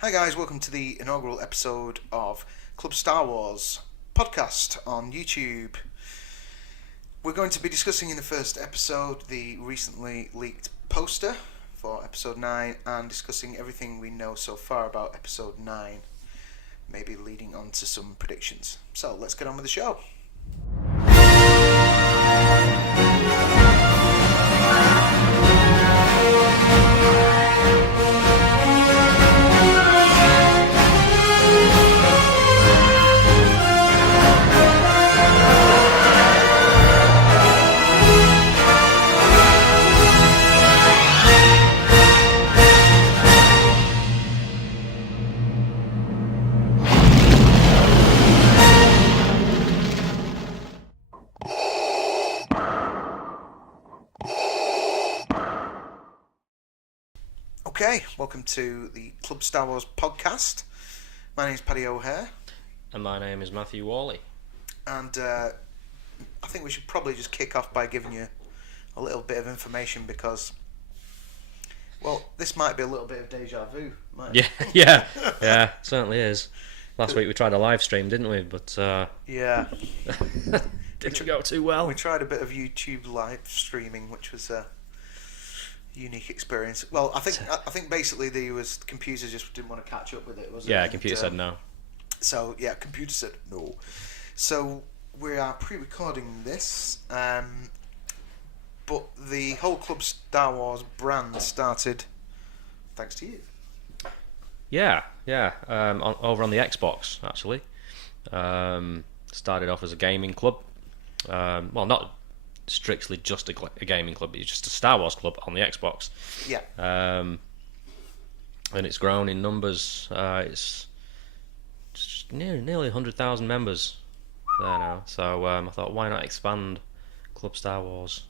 Hi guys, welcome to the inaugural episode of Club Star Wars podcast on YouTube. We're going to be discussing in the first episode the recently leaked poster for episode 9 and discussing everything we know so far about episode 9, maybe leading on to some predictions. So let's get on with the show. Okay, welcome to the Club Star Wars podcast. My name is Paddy O'Hare. And my name is Matthew Worley. And I think we should probably just kick off by giving you a little bit of information because, well, this might be a little bit of deja vu. Yeah, certainly is. Last week we tried a live stream, didn't we? But yeah, didn't go too well. We tried a bit of YouTube live streaming, which was a unique experience. Well, I think basically the computer just didn't want to catch up with it, was it? Yeah, computer said no. So yeah, computer said no. So we are pre-recording this, but the whole Club Star Wars brand started thanks to you. Yeah. Over on the Xbox, actually. Started off as a gaming club. Well, not strictly just a gaming club, it's just a Star Wars club on the Xbox. Yeah. And it's grown in numbers. It's just nearly 100,000 members there now. So I thought, why not expand Club Star Wars?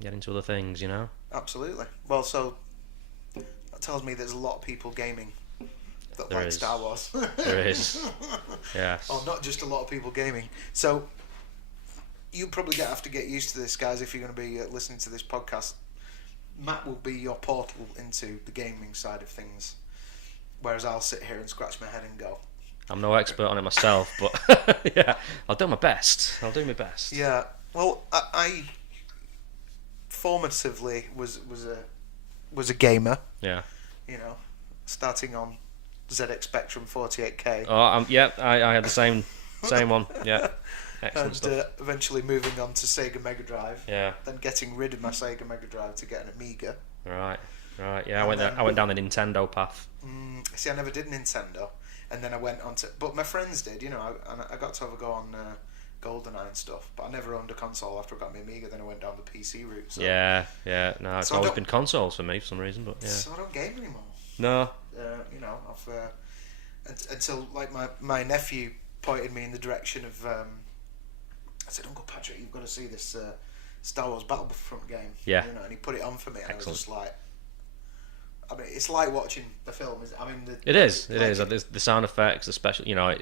Get into other things, you know? Absolutely. Well, so that tells me there's a lot of people gaming that There like is. Star Wars. There is. Yes. Or not just a lot of people gaming. So you probably have to get used to this, guys, if you're going to be listening to this podcast. Matt will be your portal into the gaming side of things, whereas I'll sit here and scratch my head and go. I'm no expert on it myself, but yeah, I'll do my best. Yeah, well, I formatively was a gamer. Yeah. You know, starting on ZX Spectrum 48K. Oh, yeah, I had the same one. Yeah. Excellent And stuff. eventually moving on to Sega Mega Drive. Yeah. Then getting rid of my Sega Mega Drive to get an Amiga. Right. Yeah, I went down the Nintendo path. See, I never did Nintendo, and then I went on to. But my friends did, you know. I got to have a go on GoldenEye and stuff, but I never owned a console after I got my Amiga. Then I went down the PC route. So. Yeah. No, it's So I always don't- been consoles for me for some reason, but yeah. So I don't game anymore. No. You know, until like my nephew pointed me in the direction of. I said, "Uncle Patrick, you've got to see this Star Wars Battlefront game." Yeah. You know, and he put it on for me, and Excellent. I was just like, I mean, it's like watching the film. I mean, It is. The sound effects, the special. You know,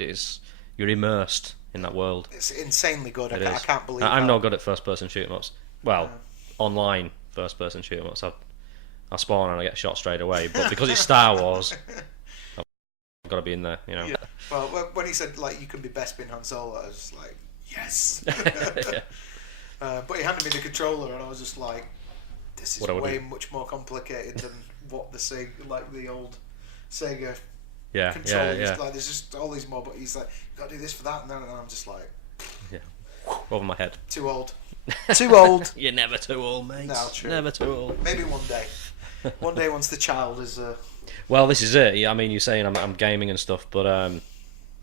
you're immersed in that world. It's insanely good. I Is. can't believe. I'm how- not good at first-person shoot-em-ups. Well, online first-person shoot-em-ups. I spawn and I get shot straight away. But because it's Star Wars, I've got to be in there. You know. Yeah. Well, when he said like you can be best in Han Solo, I was just like, yes. Yeah. But he handed me the controller, and I was just like, this is What do I way do? much more complicated than what the Sega, like the old Sega Yeah. controller. Like, there's just all these more. But he's like, you got to do this for that, and then I'm just like, Over my head. too old. Too old. You're never too old, mate. No, true. Never too old. Maybe one day. One day, once the child is. Well, this is it. I mean, you're saying I'm gaming and stuff, but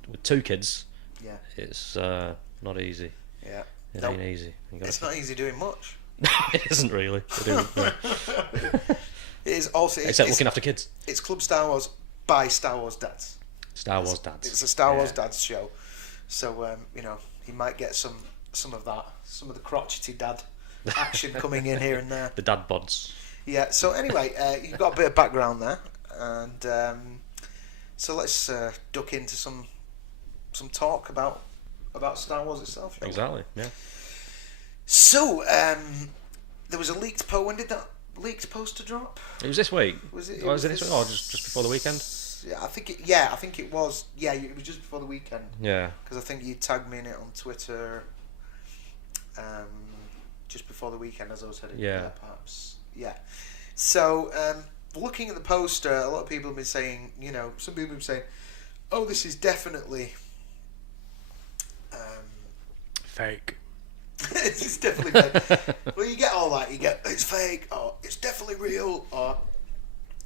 with 2 kids, Yeah. it's not easy. Yeah. It Nope. ain't easy. It's not easy doing much. It isn't really. It isn't, no. It is also. Except looking after kids. It's Club Star Wars by Star Wars dads. Star Wars dads. It's a Star Wars dads show, so you know, he might get some of that, some of the crotchety dad action coming in here and there. The dad bods. Yeah. So anyway, you've got a bit of background there, and so let's duck into some talk about Star Wars itself. Shall we? Exactly. Yeah. So there was a leaked When did that leaked poster drop? It was this week. Was it? Was it this week? Or just before the weekend? I think it was. Yeah, it was just before the weekend. Yeah. Because I think you tagged me in it on Twitter. Just before the weekend, as I was heading there, perhaps. Yeah. So, looking at the poster, a lot of people have been saying, some people have been saying, "Oh, this is definitely fake." It's definitely fake. Well, you get all that. You get it's fake, or it's definitely real, or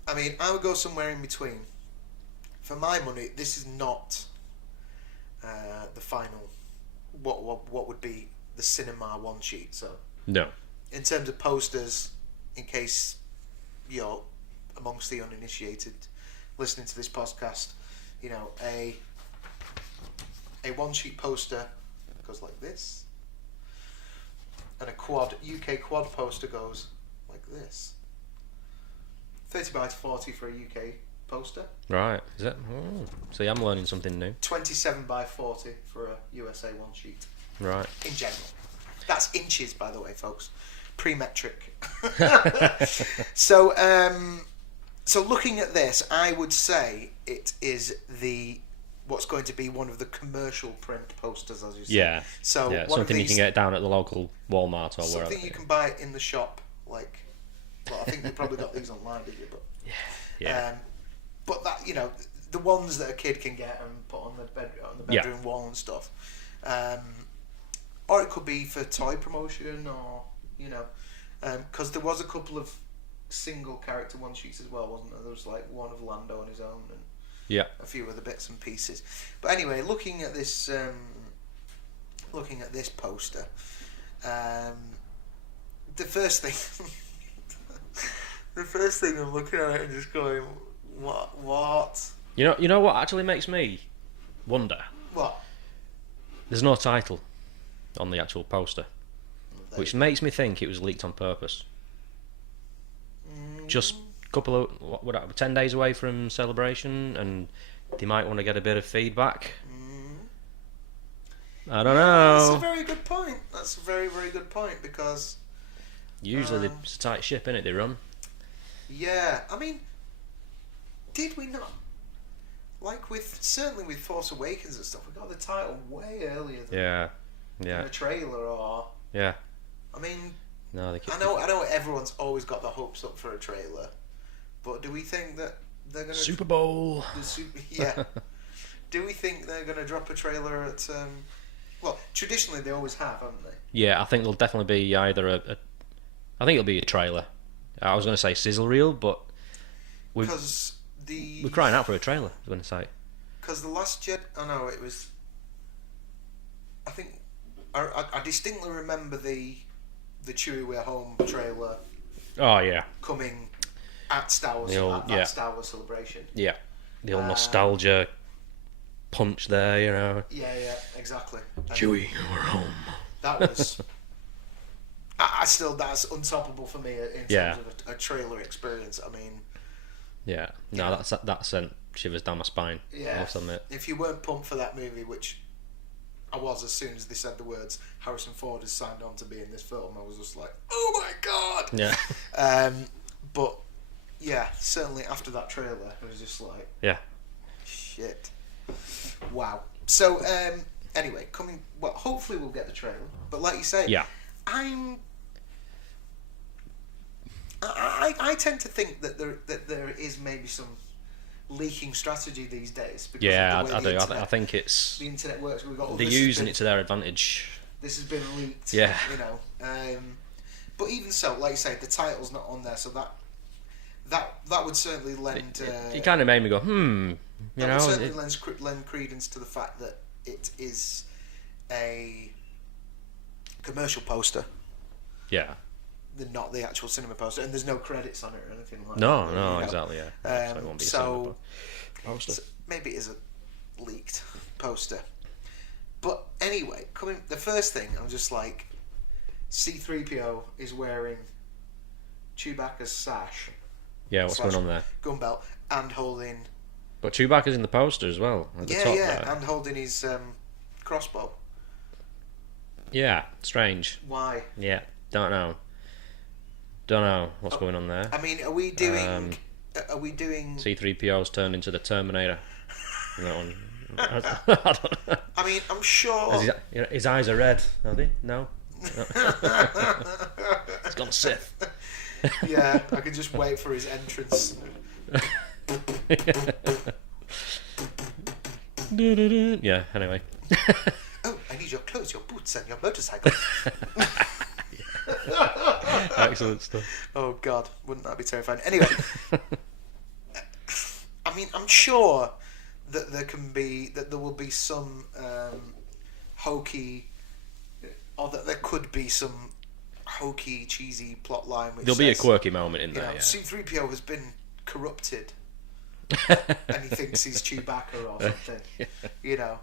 I would go somewhere in between. For my money, this is not the final. What would be the cinema one sheet? So no. In terms of posters, in case you're amongst the uninitiated listening to this podcast, a one sheet poster goes like this, and a UK quad poster goes like this. 30 by 40 for a UK poster. Right, is it? Oh. See, I'm learning something new. 27 by 40 for a USA one sheet. Right. In general. That's inches, by the way, folks. Pre-metric. So looking at this, I would say it is what's going to be one of the commercial print posters, as you say. Yeah. So yeah, something you can get down at the local Walmart or wherever. Something you can buy in the shop, well, I think you probably got these online, did you? But yeah. But that the ones that a kid can get and put on the bedroom wall and stuff, or it could be for toy promotion, or because there was a couple of single character one sheets as well, wasn't there? There was like one of Lando on his own and a few other bits and pieces. But anyway, looking at this poster, the first thing I'm looking at it and just going, what? You know what actually makes me wonder? What? There's no title on the actual poster, which makes me think it was leaked on purpose. Just a couple of 10 days away from celebration, and they might want to get a bit of feedback. I don't know. That's a very good point. That's a very, very good point, because usually it's a tight ship, innit, they run. Yeah, did we not? Certainly with Force Awakens and stuff, we got the title way earlier than a trailer, or no, they I know everyone's always got the hopes up for a trailer, but do we think that they're gonna Super Bowl? Do we think they're gonna drop a trailer at? Well, traditionally they always have, haven't they? Yeah, I think there'll definitely be either I think it'll be a trailer. I was going to say sizzle reel, but we're crying out for a trailer. I was going to say. Because the last Jedi, it was. I think I distinctly remember the Chewie We're Home trailer. Oh yeah. Coming at Star Wars, Star Wars Celebration. Yeah, the old nostalgia punch there, Yeah, exactly. Chewie, we're home. That was. That's untoppable for me in terms of a trailer experience. Yeah, no, that sent shivers down my spine. Yeah, I must admit. If you weren't pumped for that movie, which I was as soon as they said the words Harrison Ford has signed on to be in this film, I was just like, oh my god. Yeah. But yeah, certainly after that trailer, it was just like, shit, wow. So anyway, hopefully we'll get the trailer. But like you say, I tend to think that there is maybe some leaking strategy these days. Because I do. I think it's the internet works. They're using it to their advantage. This has been leaked. Yeah. But even so, like you say, the title's not on there, so that would certainly lend. It kind of made me go, That would certainly lend credence to the fact that it is a commercial poster. Yeah. Not the actual cinema poster, and there's no credits on it or anything like that. No, exactly, yeah. So it won't be a so poster. Maybe it is a leaked poster. But anyway, the first thing, I'm just like, C-3PO is wearing Chewbacca's sash. Yeah, what's going on there? Gun belt, and holding. But Chewbacca's in the poster as well. At the top there. And holding his crossbow. Yeah, strange. Why? Yeah, don't know what's going on there. Are we doing are we doing? C-3PO's turned into the Terminator. That one. I don't know. I mean, I'm sure. His eyes are red, are they? No. It's gone Sith. Yeah, I can just wait for his entrance. Yeah. Anyway. Oh, I need your clothes, your boots, and your motorcycle. Excellent stuff. Oh God, wouldn't that be terrifying? Anyway, I mean, I'm sure that there will be some hokey, or that there could be some hokey, cheesy plot line. Which There'll be a quirky moment in there. Yeah. C-3PO has been corrupted, and he thinks he's Chewbacca or something. You know.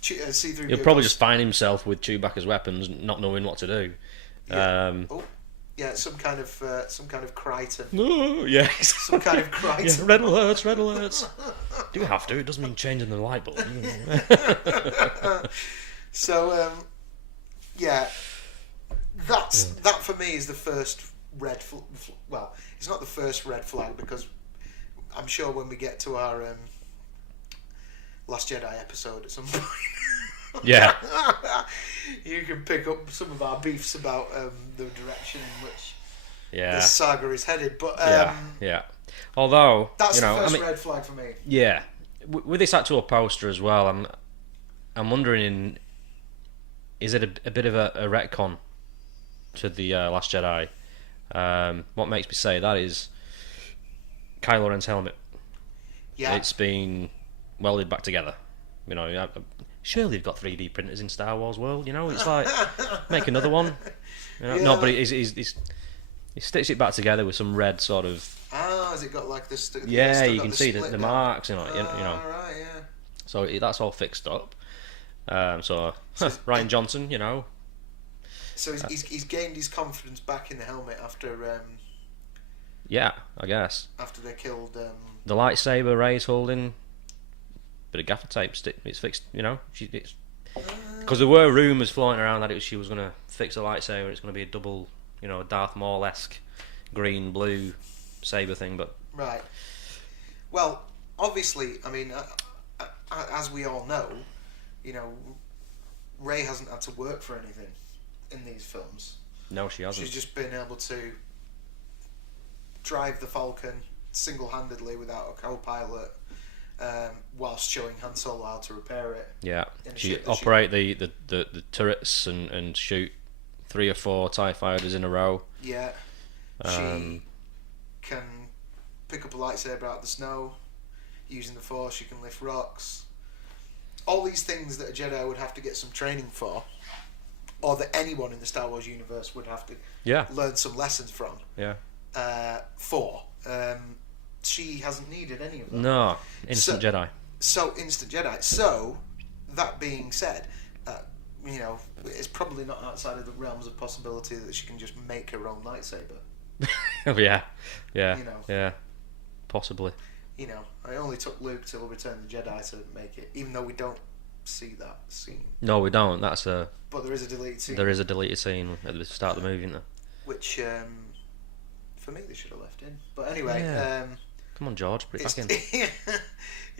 C-3PO He'll probably just find himself with Chewbacca's weapons, not knowing what to do. Yeah. Some kind of Crichton. Oh, yeah. Some kind of Crichton. Yeah, red alerts. Do you have to? It doesn't mean changing the light bulb. So, yeah, that for me is the first red. Well, it's not the first red flag, because I'm sure when we get to our Last Jedi episode at some point. Yeah. You can pick up some of our beefs about the direction in which Yeah. this saga is headed. But yeah. Although that's the first red flag for me. Yeah. With this actual poster as well, I'm wondering, is it a bit of a retcon to the Last Jedi? What makes me say that is Kylo Ren's helmet. Yeah. It's been welded back together. You know, surely they've got 3D printers in Star Wars world. You know, it's like make another one. You know? Yeah. No, but he stitched it back together with some red sort of. Has it got like this? Yeah, you can see the marks. You know. Right, yeah. So that's all fixed up. So Ryan Johnson, you know. So he's gained his confidence back in the helmet after. Yeah, I guess. After they killed. The lightsaber Rey's holding. Bit of gaffer tape, it's fixed, you know. Because there were rumours floating around that she was going to fix the lightsaber. It's going to be a double, you know, Darth Maul-esque green blue saber thing. But right. Well, obviously, I mean, as we all know, you know, Rey hasn't had to work for anything in these films. No, she hasn't. She's just been able to drive the Falcon single-handedly without a co-pilot. Whilst showing Han Solo how to repair it. Yeah, she operate the turrets and shoot 3 or 4 TIE fighters in a row. Yeah, she can pick up a lightsaber out of the snow using the Force. She can lift rocks. All these things that a Jedi would have to get some training for, or that anyone in the Star Wars universe would have to learn some lessons from. Yeah. For. She hasn't needed any of that. No, instant Jedi. So instant Jedi. So that being said, you know, it's probably not outside of the realms of possibility that she can just make her own lightsaber. Yeah, you know, yeah, possibly. You know, I only took Luke till Return of the Jedi to make it, even though we don't see that scene. No, we don't. But there is a deleted scene. There is a deleted scene at the start of the movie, isn't there? Which, for me, they should have left in. But anyway. Yeah. Come on, George, put it back in.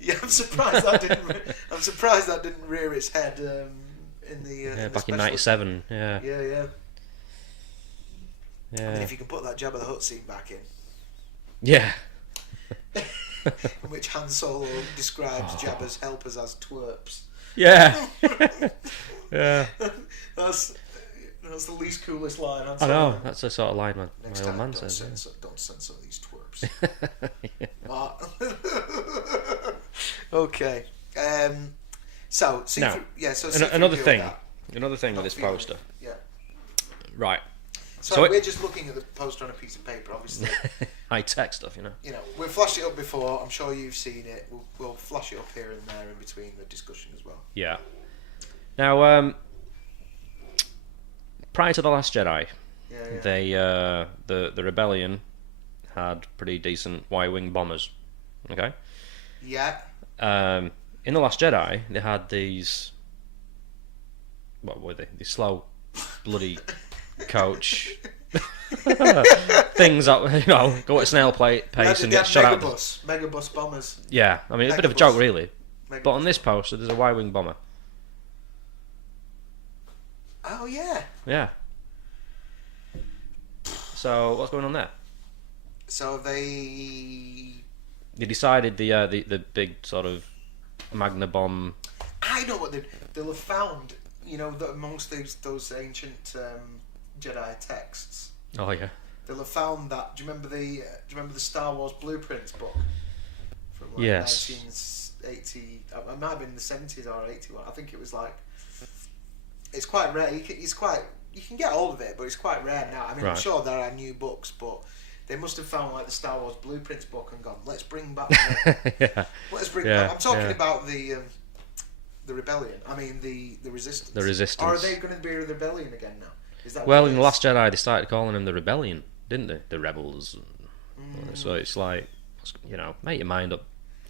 Yeah, I'm surprised that didn't. I'm surprised that didn't rear its head in the. Back in '97. Yeah. Yeah. Yeah. I mean, if you can put that Jabba the Hutt scene back in. Yeah. In which Han Solo describes Jabba's helpers as twerps. Yeah. Yeah. That's the least coolest line. I know. That's the sort of line Next my old time, man says. don't censor these twerps. Okay. So another thing with this poster. Yeah. Right. So we're just looking at the poster on a piece of paper, obviously. High tech stuff, you know. You know, we've flashed it up before. I'm sure you've seen it. We'll flash it up here and there in between the discussion as well. Yeah. Now, prior to the Last Jedi, they the rebellion had pretty decent Y-wing bombers. Okay. Yeah. In the Last Jedi, they had these. What were they? These slow, bloody coach things that go at snail pace and get shot out. Megabus bombers. Yeah, I mean, it's a bit of a joke, really. But on this poster, there's a Y-wing bomber. Oh yeah. Yeah. So what's going on there? So they decided the big sort of Magna bomb. I know what they'll have found. That amongst those ancient Jedi texts. Oh yeah. They'll have found that. Do you remember the Star Wars blueprints book from yes. 1980? It might have been the 70s or 81. I think it was like. It's quite rare. You can get hold of it, but it's quite rare now. I mean, right. I'm sure there are new books, but they must have found like the Star Wars blueprints book and gone, let's bring back. Yeah. Let's bring back. I'm talking about the rebellion. I mean the resistance. The resistance. Or are they going to be the rebellion again now? Is that well, in The Last Jedi, they started calling them the rebellion, didn't they? The rebels. So it's like, make your mind up,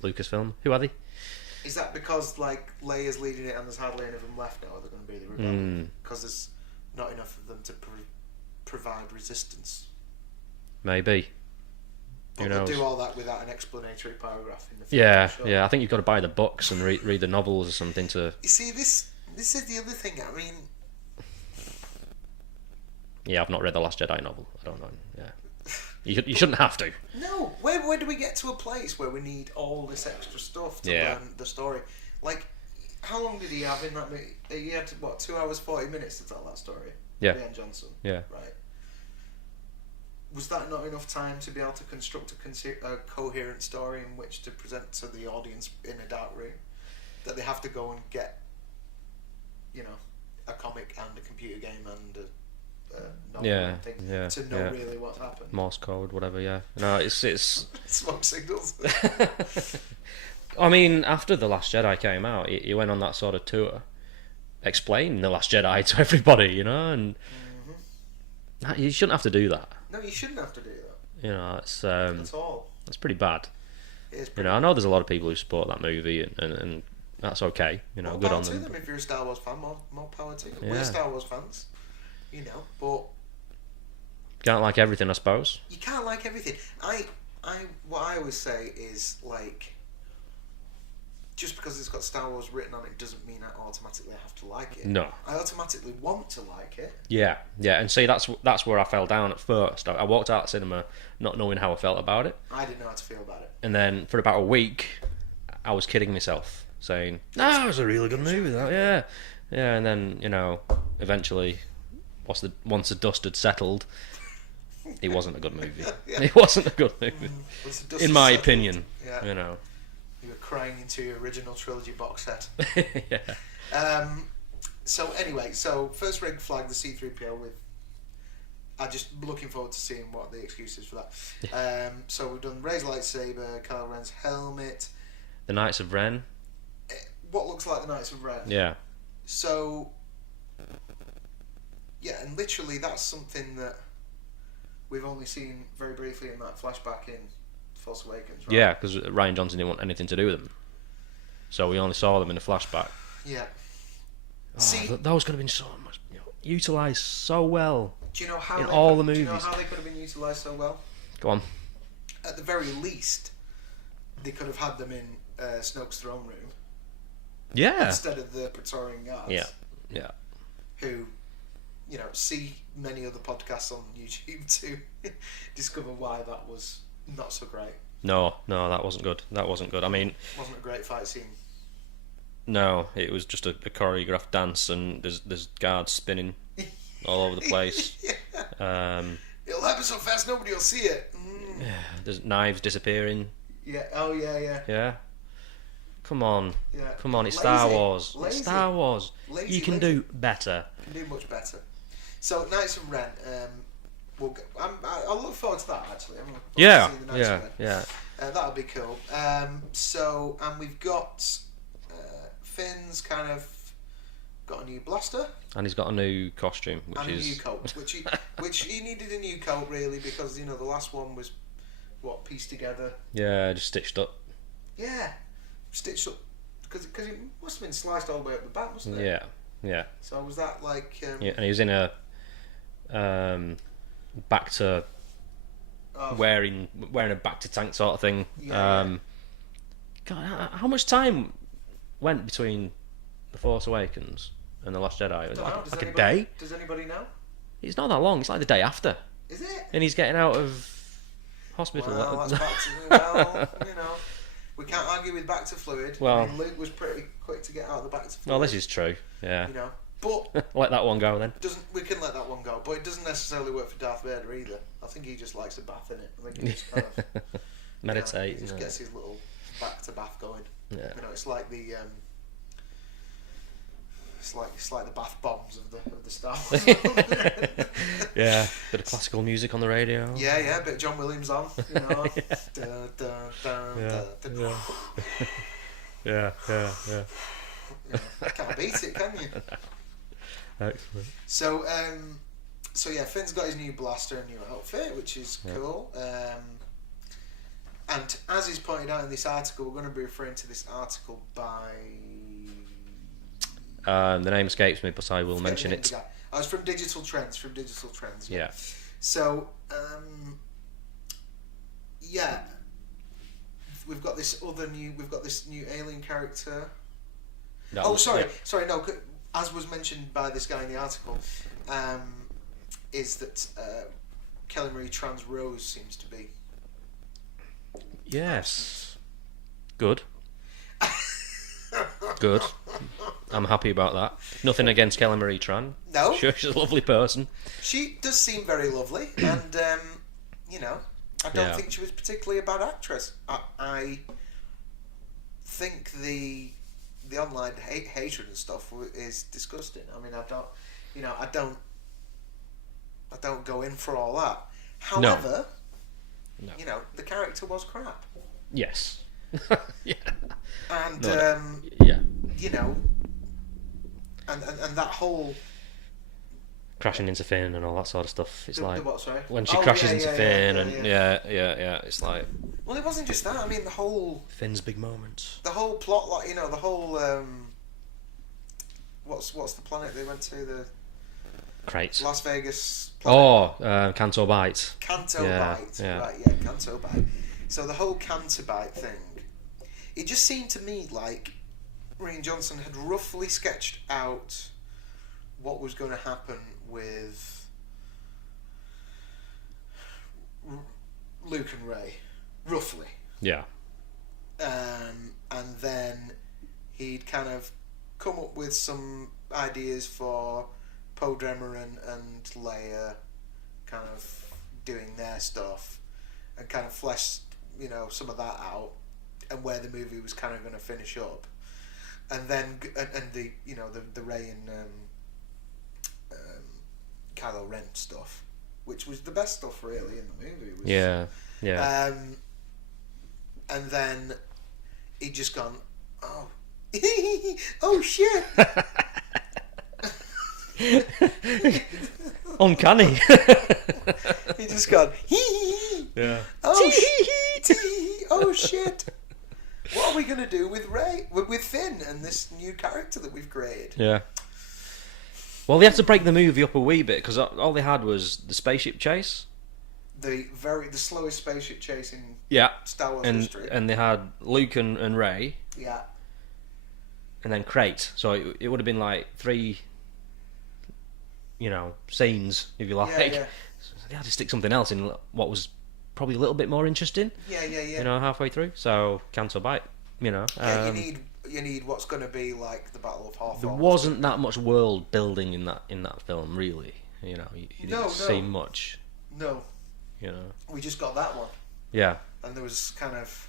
Lucasfilm. Who are they? Is that because like Leia's leading it and there's hardly any of them left now? Or they're going to be the rebellion because there's not enough of them to provide resistance. Maybe. But they'll do all that without an explanatory paragraph in the film. Yeah, sure. yeah. I think you've got to buy the books and read the novels or something to. You see, this is the other thing. I mean, yeah, I've not read the Last Jedi novel. I don't know. Yeah, you shouldn't have to. No, where do we get to a place where we need all this extra stuff to learn the story? Like, how long did he have in that movie? He had 2 hours 40 minutes to tell that story. Yeah. Ben Johnson. Yeah. Right. Was that not enough time to be able to construct a coherent story in which to present to the audience in a dark room? That they have to go and get, a comic and a computer game and a novel and thing to know really what's happened. Morse code, whatever. Yeah. No, it's smoke signals. I mean, after The Last Jedi came out, he went on that sort of tour, explaining The Last Jedi to everybody, and you shouldn't have to do that. No, you shouldn't have to do that. It's at all. That's pretty bad. It is pretty I know there's a lot of people who support that movie, and that's okay. More good power on to them. them. If you're a Star Wars fan, more power to them. Yeah. We're Star Wars fans, but Can't like everything, I suppose. you can't like everything. What I always say is like, just because it's got Star Wars written on it doesn't mean I automatically have to like it. No. I automatically want to like it. Yeah, and see, that's where I fell down at first. I walked out of the cinema not knowing how I felt about it, I didn't know how to feel about it. and then for about a week, I was kidding myself, saying, "No, it was a really good movie, that, yeah." And then eventually, once the dust had settled, it wasn't a good movie. Yeah. It wasn't a good movie, Once the dust in has my settled, opinion. Yeah. You were crying into your original trilogy box set. Yeah. So anyway, first red flag, the C-3PO with. I'm just looking forward to seeing what the excuse is for that. So we've done Rey's lightsaber, Kylo Ren's helmet. The Knights of Ren. What looks like the Knights of Ren. Yeah. So. Yeah, and literally that's something that we've only seen very briefly in that flashback in Force Awakens, right? Yeah, because Ryan Johnson didn't want anything to do with them, so we only saw them in a flashback. Yeah. See, those could have been so much utilised so well. Do you know how in all the movies? Do you know how they could have been utilised so well? Go on. At the very least, they could have had them in Snoke's throne room. Yeah. Instead of the Praetorian Guards. Yeah. Who, see many other podcasts on YouTube to discover why that was not so great. No, that wasn't good. I mean, Wasn't a great fight scene. no, it was just a choreographed dance, and there's guards spinning all over the place. Yeah. It'll happen so fast nobody will see it. Yeah, there's knives disappearing. Yeah. Oh yeah. Yeah. Come on. Yeah. Come on, it's Lazy. Star Wars. Lazy. It's Star Wars. Lazy, you can do better. You can do much better. So Knights of Ren. I'll look forward to that actually. I'm looking forward to seeing the Knights of Ren. Yeah. That'll be cool. And we've got Finn's kind of got a new blaster And he's got a new costume, which and is a new coat, which he needed a new coat really because the last one was pieced together. Yeah, just stitched up. Yeah, stitched up because it must have been sliced all the way up the back, mustn't it? Yeah. So was that like? Yeah, and he was in a back to Oh, wearing a back to tank sort of thing. yeah. God, how much time went between The Force Awakens and The Last Jedi? Was it Don't know. like a day? Does anybody know? It's not that long. It's like the day after, Is it? and he's getting out of hospital. Well, that's back to well, we can't argue with back to fluid. Well- I mean, Luke was pretty quick to get out of the back to fluid. Well, this is true. Yeah. But Let that one go then. we can let that one go. But it doesn't necessarily work for Darth Vader either. I think he just likes a bath in it. I think he just kind of Meditate. he just gets his little back to bath going. Yeah. It's like the it's like the bath bombs of the Star Wars. Yeah. Bit of classical music on the radio. Yeah, bit of John Williams on. Yeah. Dun, dun, dun, Yeah. dun, dun. Yeah. Can't beat it, can you? Excellent. So yeah, Finn's got his new blaster and new outfit, which is cool. And as is pointed out in this article, we're going to be referring to this article by. The name escapes me, but I will mention it. I was from Digital Trends. Yeah. So yeah, we've got this new alien character. Sorry. No. As was mentioned by this guy in the article, is that Kelly Marie Tran's Rose seems to be. Yes. Good. Good. I'm happy about that. Nothing against Kelly Marie Tran. No. Sure, she's a lovely person. She does seem very lovely, and I don't think she was particularly a bad actress. I think the online hatred and stuff is disgusting. I mean, I don't go in for all that. However, No. the character was crap. Yes. Yeah. And Yeah. and that whole Crashing into Finn and all that sort of stuff. It's the like what, sorry? when she Oh, crashes yeah, into yeah, Finn yeah, and yeah. it's like Well, it wasn't just that. I mean, the whole Finn's big moment. plot, like the whole what's the planet they went to? The Crate. Las Vegas planet. Canto Bight. Canto Yeah, Bight. yeah. Right, yeah, Canto Bight. So the whole Canto Bight thing, it just seemed to me like Rian Johnson had roughly sketched out what was going to happen with Luke and Ray, roughly. Yeah. And then he'd kind of come up with some ideas for Poe Dameron and Leia kind of doing their stuff and kind of fleshed, some of that out and where the movie was kind of going to finish up. And then, and the Rey and Kylo Ren stuff, which was the best stuff really in the movie. Yeah. And then he'd just gone, oh, oh shit. Uncanny. He just gone, Yeah. oh shit, oh shit. What are we gonna do with Ray, with Finn, and this new character that we've created? Yeah. Well, they had to break the movie up a wee bit because all they had was the spaceship chase. The slowest spaceship chase in Star Wars history. And they had Luke and Ray, Yeah. and then Crate. So it would have been like 3, scenes, if you like. Yeah. So they had to stick something else in what was probably a little bit more interesting. Yeah. Halfway through. So Canto Bight. Yeah, you need what's going to be like the Battle of Hoth. There wasn't that much world building in that film, really. You didn't see much. No. We just got that one. Yeah. And there was kind of...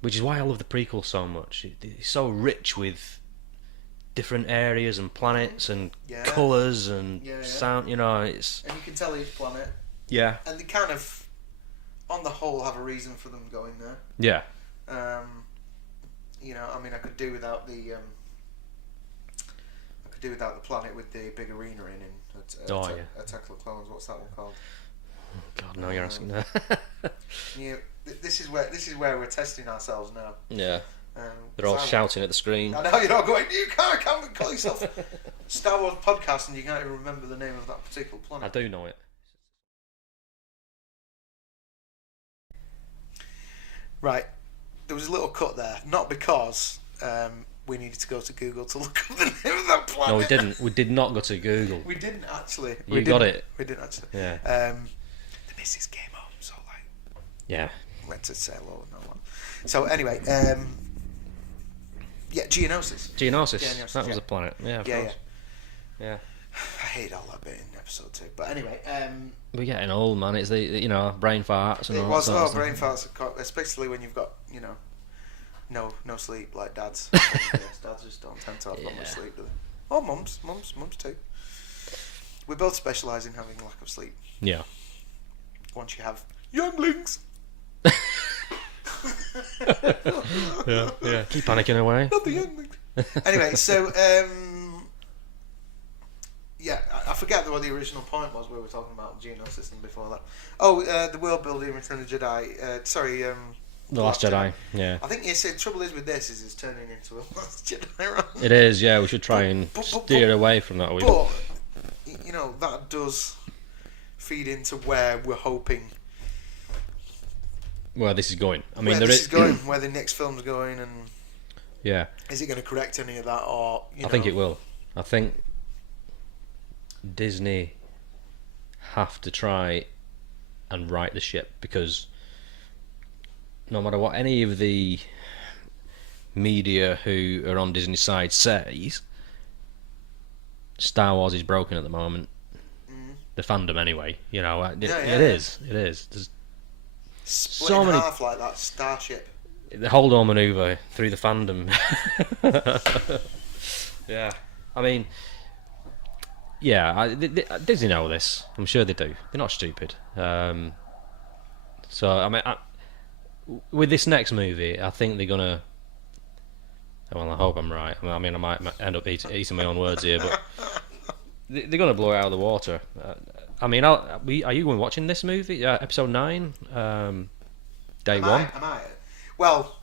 Which is why I love the prequel so much. It's so rich with different areas and planets and colours and sound. It's... And you can tell each planet. Yeah. And they kind of, on the whole, have a reason for them going there. Yeah. I could do without the... planet with the big arena in Attack of the Clones. What's that one called? God, now you're asking that. This is where we're testing ourselves now. Yeah. They're all shouting at the screen. I know, you're all going, you can't call yourself Star Wars Podcast and you can't even remember the name of that particular planet. I do know it. Right. There was a little cut there. Not because we needed to go to Google to look up the name of that planet. No, we didn't. We did not go to Google. We didn't actually. You got it. We didn't actually. Yeah. The missus came home, so Yeah. went to say hello and all that. So anyway, Geonosis. Geonosis. That was a planet. Yeah, of course. Yeah. I hate all that bit in episode 2. But anyway, we're getting old, man. It's the brain farts and it all was that sort of brain stuff. farts, especially when you've got no sleep like dads. Yes, dads just don't tend to have that much sleep, do they? Oh, mums too. We both specialise in having lack of sleep. Yeah. Once you have younglings. Yeah. Keep panicking away. Not the younglings. Anyway, so I forget what the original point was. We were talking about Geonosis and before that. Oh, the world building, Return of the Jedi. The Last Jedi. Yeah. I think the trouble is with this is it's turning into a Last Jedi. Right? It is. Yeah, we should try and steer away from that. But that does feed into where we're hoping. Where this is going. I mean, where this is going, where the next film's going, and yeah, is it going to correct any of that, or I think it will. I think Disney have to try and right the ship, because no matter what any of the media who are on Disney's side says, Star Wars is broken at the moment. The fandom, anyway. It is. There's split in half like that starship. The hold on maneuver through the fandom. Yeah, I mean, Disney know this. I'm sure they do. They're not stupid. So I mean, with this next movie, I think they're gonna. Well, I hope I'm right. I mean, I might end up eating my own words here, but they're gonna blow it out of the water. I mean, are you going watching this movie? Episode 9, day 1. Am I? Well,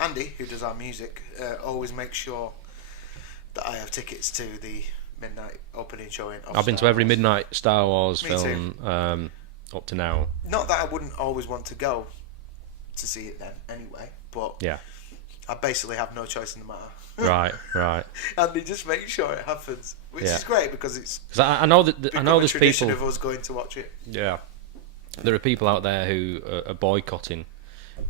Andy, who does our music, always makes sure that I have tickets to the midnight opening showing. I've been to every midnight Star Wars film up to now. Not that I wouldn't always want to go to see it then, anyway. But yeah, I basically have no choice in the matter. Right. And they just make sure it happens, which is great because it's. Because I know that I know there's tradition people of us going to watch it. Yeah, there are people out there who are boycotting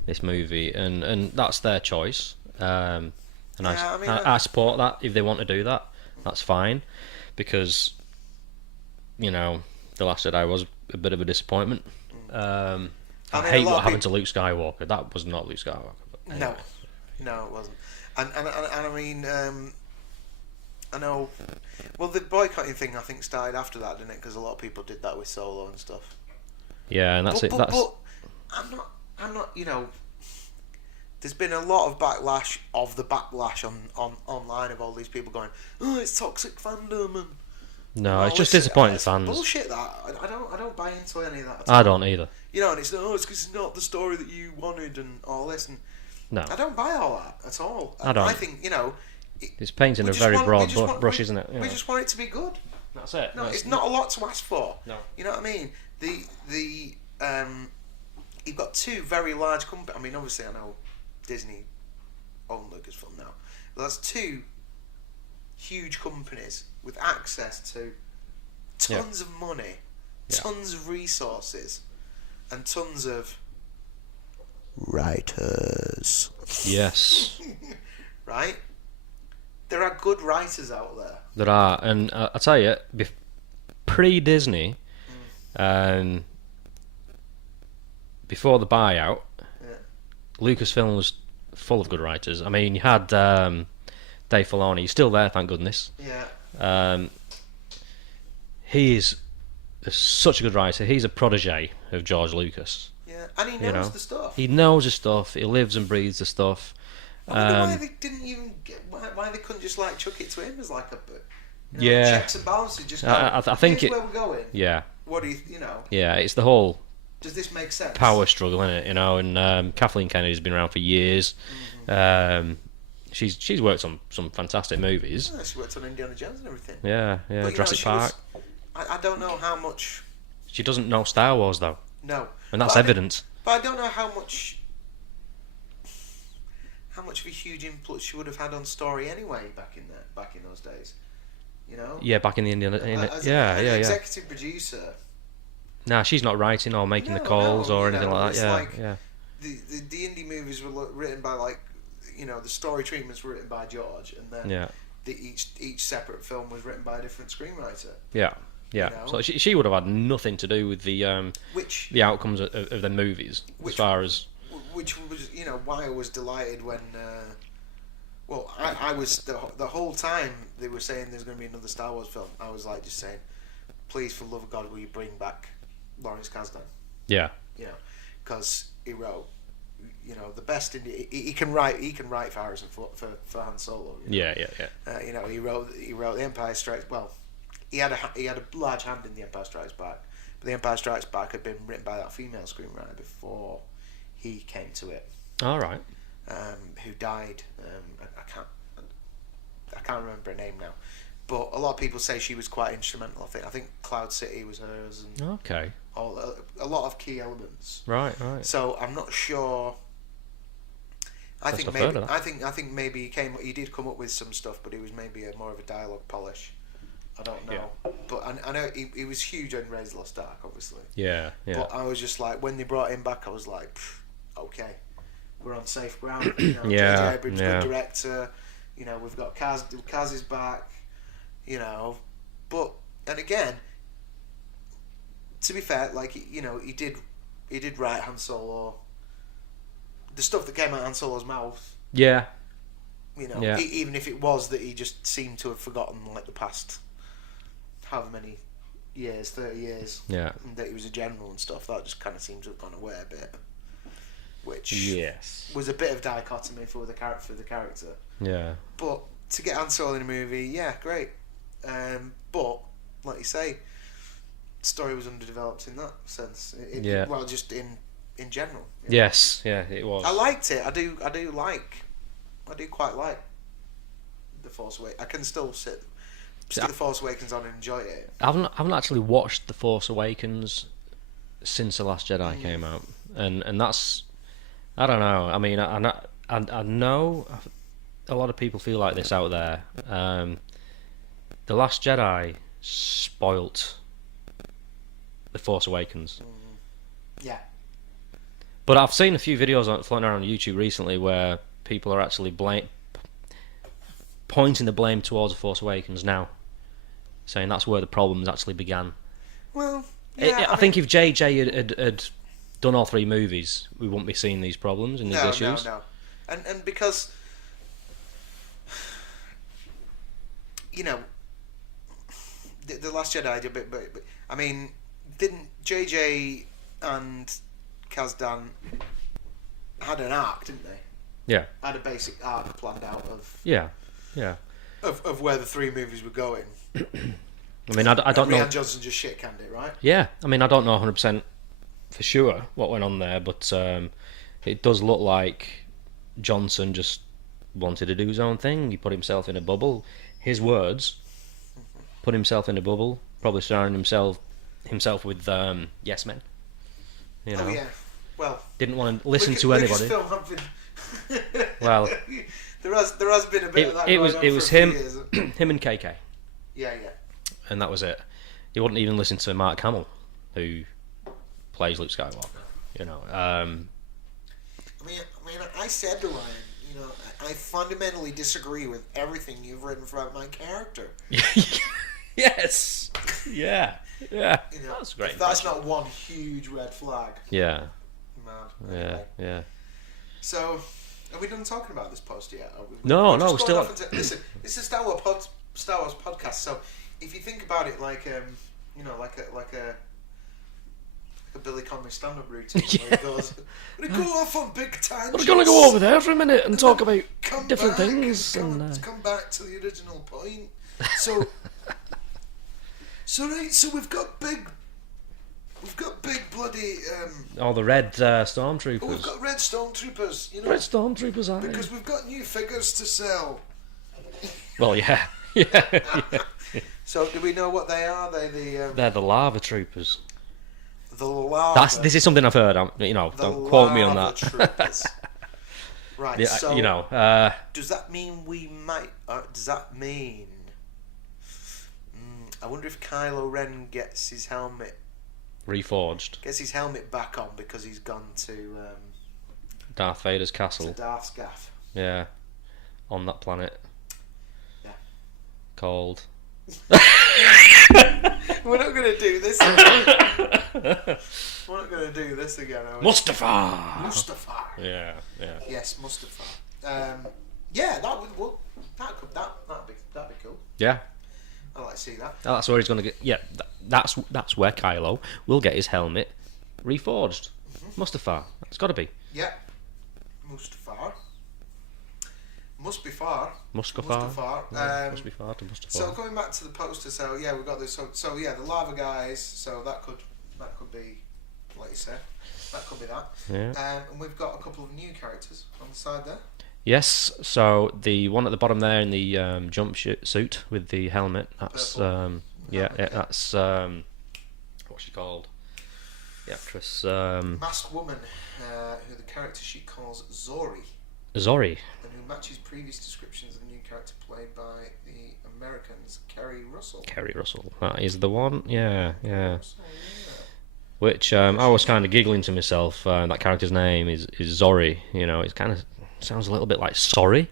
this movie, and that's their choice. And I support that. If they want to do that, that's fine, because The Last Jedi was a bit of a disappointment. I hate what happened to Luke Skywalker. That was not Luke Skywalker. But anyway. No, it wasn't. And I mean, I know. Well, the boycotting thing I think started after that, didn't it? Because a lot of people did that with Solo and stuff. Yeah, and that's it. But I'm not. There's been a lot of backlash on online of all these people going, "Oh, it's toxic fandom," and no, it's just disappointing fans. Bullshit. That I don't buy into any of that. I don't either. And it's because it's not the story that you wanted and all this, and no, I don't buy all that at all. I don't. I think it's painting a very broad brush, isn't it? We just want it to be good. That's it. No, it's not a lot to ask for. No, you know what I mean. The you've got two very large companies. I mean, obviously, I know Disney own Lucasfilm now, but that's two huge companies with access to tons of money, tons of resources, and tons of writers. Yes. Right? There are good writers out there. There are, and I tell you, pre-Disney, before the buyout, Lucasfilm was full of good writers. I mean, you had Dave Filoni. He's still there, thank goodness. Yeah. He is such a good writer. He's a protege of George Lucas. Yeah, and he knows the stuff. He knows his stuff. He lives and breathes the stuff. I wonder why they didn't even why they couldn't just chuck it to him as like a yeah, checks and balances. Just go, I think here's where we're going. Yeah. What do you Yeah, it's the whole Does this make sense? power struggle, isn't it? You know, and Kathleen Kennedy's been around for years. She's worked on some fantastic movies. Yeah, she worked on Indiana Jones and everything. Yeah, But, Jurassic Park. I don't know how much. She doesn't know Star Wars though, No. and that's But evident. But I don't know how much of a huge influence she would have had on story anyway back in those days. You know. Yeah, back in the Indiana. As Yeah. executive producer. Nah, she's not writing or making the calls or anything like that. Yeah. The indie movies were written by the story treatments were written by George, and then each separate film was written by a different screenwriter. Yeah. You know? So she would have had nothing to do with the outcomes of the movies, as far as. Which was why I was delighted when. I was the whole time they were saying there's going to be another Star Wars film. I was like just saying, please, for the love of God, will you bring back Lawrence Kasdan? Yeah. Because he wrote, the best in he can write for Harrison for Han Solo. Yeah. He wrote The Empire Strikes. Well, he had a large hand in The Empire Strikes Back, but The Empire Strikes Back had been written by that female screenwriter before he came to it. All right. Who died? I can't remember her name now, but a lot of people say she was quite instrumental. I think Cloud City was hers, and Okay. a lot of key elements. Right. So I'm not sure. I think maybe he did come up with some stuff, but it was maybe more of a dialogue polish. I don't know, but I know he was huge on Raiders of the Lost Ark, obviously. Yeah. But I was just like, when they brought him back, I was like, okay, we're on safe ground. Yeah, J.J. Abrams, yeah. good director. We've got Kaz is back. But and again, to be fair, like he did write Han Solo. The stuff that came out of Han Solo's mouth. Yeah. Even if it was that he just seemed to have forgotten like the past, however many years, 30 years. Yeah. And that he was a general and stuff. That just kind of seems to have gone away a bit. Which was a bit of dichotomy for the character. Yeah. But to get Han Solo in a movie, yeah, great. But like you say, story was underdeveloped in that sense. Well, just in general. Yes. Yeah, it was. I liked it. I do quite like The Force Awakens. I can still stick The Force Awakens on and enjoy it. I haven't actually watched The Force Awakens since The Last Jedi came out, and that's, I don't know. I mean, I know a lot of people feel like this out there. The Last Jedi spoilt The Force Awakens. Yeah. But I've seen a few videos floating around on YouTube recently where people are actually pointing the blame towards The Force Awakens now, saying that's where the problems actually began. Well, yeah, I think if JJ had done all three movies, we wouldn't be seeing these problems and these issues. No. And because the Last Jedi did, but I mean, didn't JJ and Kasdan had an arc, didn't they? Yeah. Had a basic arc planned out of. Yeah. Of where the three movies were going. I mean, I don't know. Rian Johnson just shit canned it, right? Yeah, I mean, I don't know 100% for sure what went on there, but it does look like Johnson just wanted to do his own thing. He put himself in a bubble. His words, put himself in a bubble. Probably surrounding himself with yes men. Oh yeah. Well, didn't want to listen to anybody. Well, there has been a bit of that. It was him, him and KK. Yeah. And that was it. He wouldn't even listen to Mark Hamill, who plays Luke Skywalker. I mean, I said to Ryan, I fundamentally disagree with everything you've written about my character. Yes. Yeah. That's great. If that's not one huge red flag. Yeah. Man. Anyway. Yeah. So, are we done talking about this post yet? No, we're still. Listen, it's a Star Wars podcast. So, if you think about it like like a Billy Connolly stand-up routine where he goes, "I'm gonna go off on big tangents. We're gonna go over there for a minute and talk about different back things and come back to the original point." So we've got big We've got big bloody. Oh, the red We've stormtroopers. got red stormtroopers. You know, Red stormtroopers, aye. because we've got new figures to sell. Well, yeah, yeah. So, do we know what they are? They're the lava troopers. The lava. This is something I've heard. Don't quote me on that. Troopers. Right. Yeah, so, does that mean we might? Does that mean? I wonder if Kylo Ren gets his helmet back on because he's gone to Darth Vader's castle. to Darth's gaff. Yeah, on that planet. Yeah. Called. We're not going to do this again. We're not going to do this again, are we? Mustafar. Yeah. Yes, Mustafar. Yeah, that'd be cool. Yeah. I'd like to see that. That's where he's gonna get. Yeah, that's where Kylo will get his helmet reforged. Mustafar. It's got to be. Yeah. Mustafar. Must be far. Mustafar. Yeah, must be far to Mustafar. So coming back to the poster, so yeah, we've got this. So yeah, the lava guys. So that could be, like you said, that could be that. Yeah. And we've got a couple of new characters on the side there. Yes. So the one at the bottom there in the jump suit with the helmet. That's that's what's she called? The actress. Masked woman, who the character she calls Zori. Zori. And who matches previous descriptions of the new character played by the Americans, Kerry Russell. Kerry Russell. That is the one. Yeah. Russell, Which I was kind of giggling to myself. That character's name is Zori. It kind of sounds a little bit like sorry.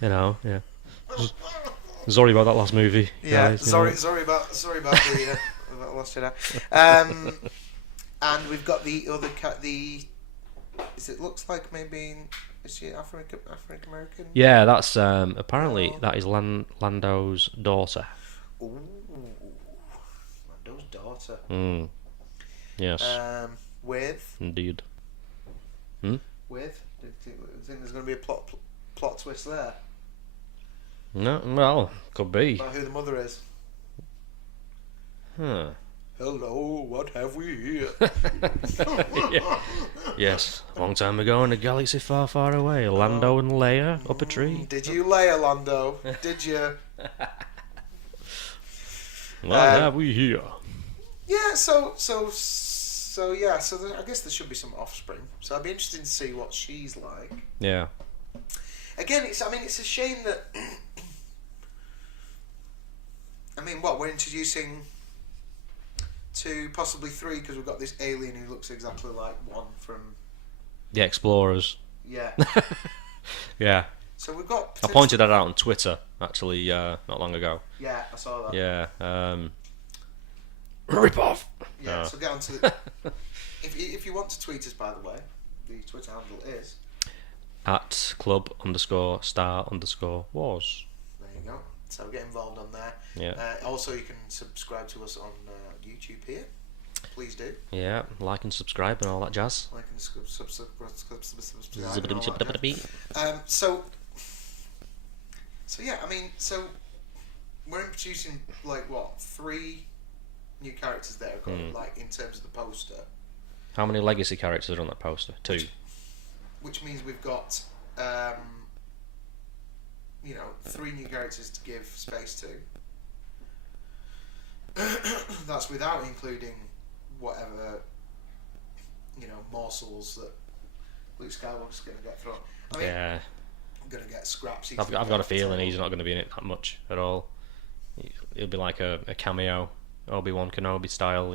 Yeah. Sorry about that last movie. Yeah, guys, sorry about the about the Last Jedi. And we've got the other it looks like maybe is she African American? Yeah, that's apparently that is Lando's daughter. Ooh, Lando's daughter. Yes. With Indeed. With? Do you think there's going to be a plot twist there? No, well, could be. About who the mother is. Huh. Hello, what have we here? Yeah. Yes, a long time ago in a galaxy far, far away, Lando and Leia up a tree. Did you Leia, Lando? Did you? What have we here? Yeah, so I guess there should be some offspring. So I'd be interested to see what she's like. Yeah. Again, it's a shame that. We're introducing 2, possibly 3, because we've got this alien who looks exactly like one from The Explorers. Yeah. Yeah. So we've got. I pointed that out on Twitter actually not long ago. Yeah, I saw that. Yeah. Rip off. Yeah. So get on to the. If you want to tweet us, by the way, the Twitter handle is at club_star_wars. There you go. So get involved on there. Yeah. Also, you can subscribe to us on YouTube here. Please do. Yeah, like and subscribe and all that jazz. Like and subscribe. So yeah, so we're introducing 3 new characters there, in terms of the poster. How many legacy characters are on that poster? 2. Which means we've got 3 new characters to give space to. That's without including whatever morsels that Luke Skywalker's going to get thrown. Yeah. I'm going to get scraps. I've got a feeling he's not going to be in it that much at all. He'll be like a cameo, Obi-Wan Kenobi style,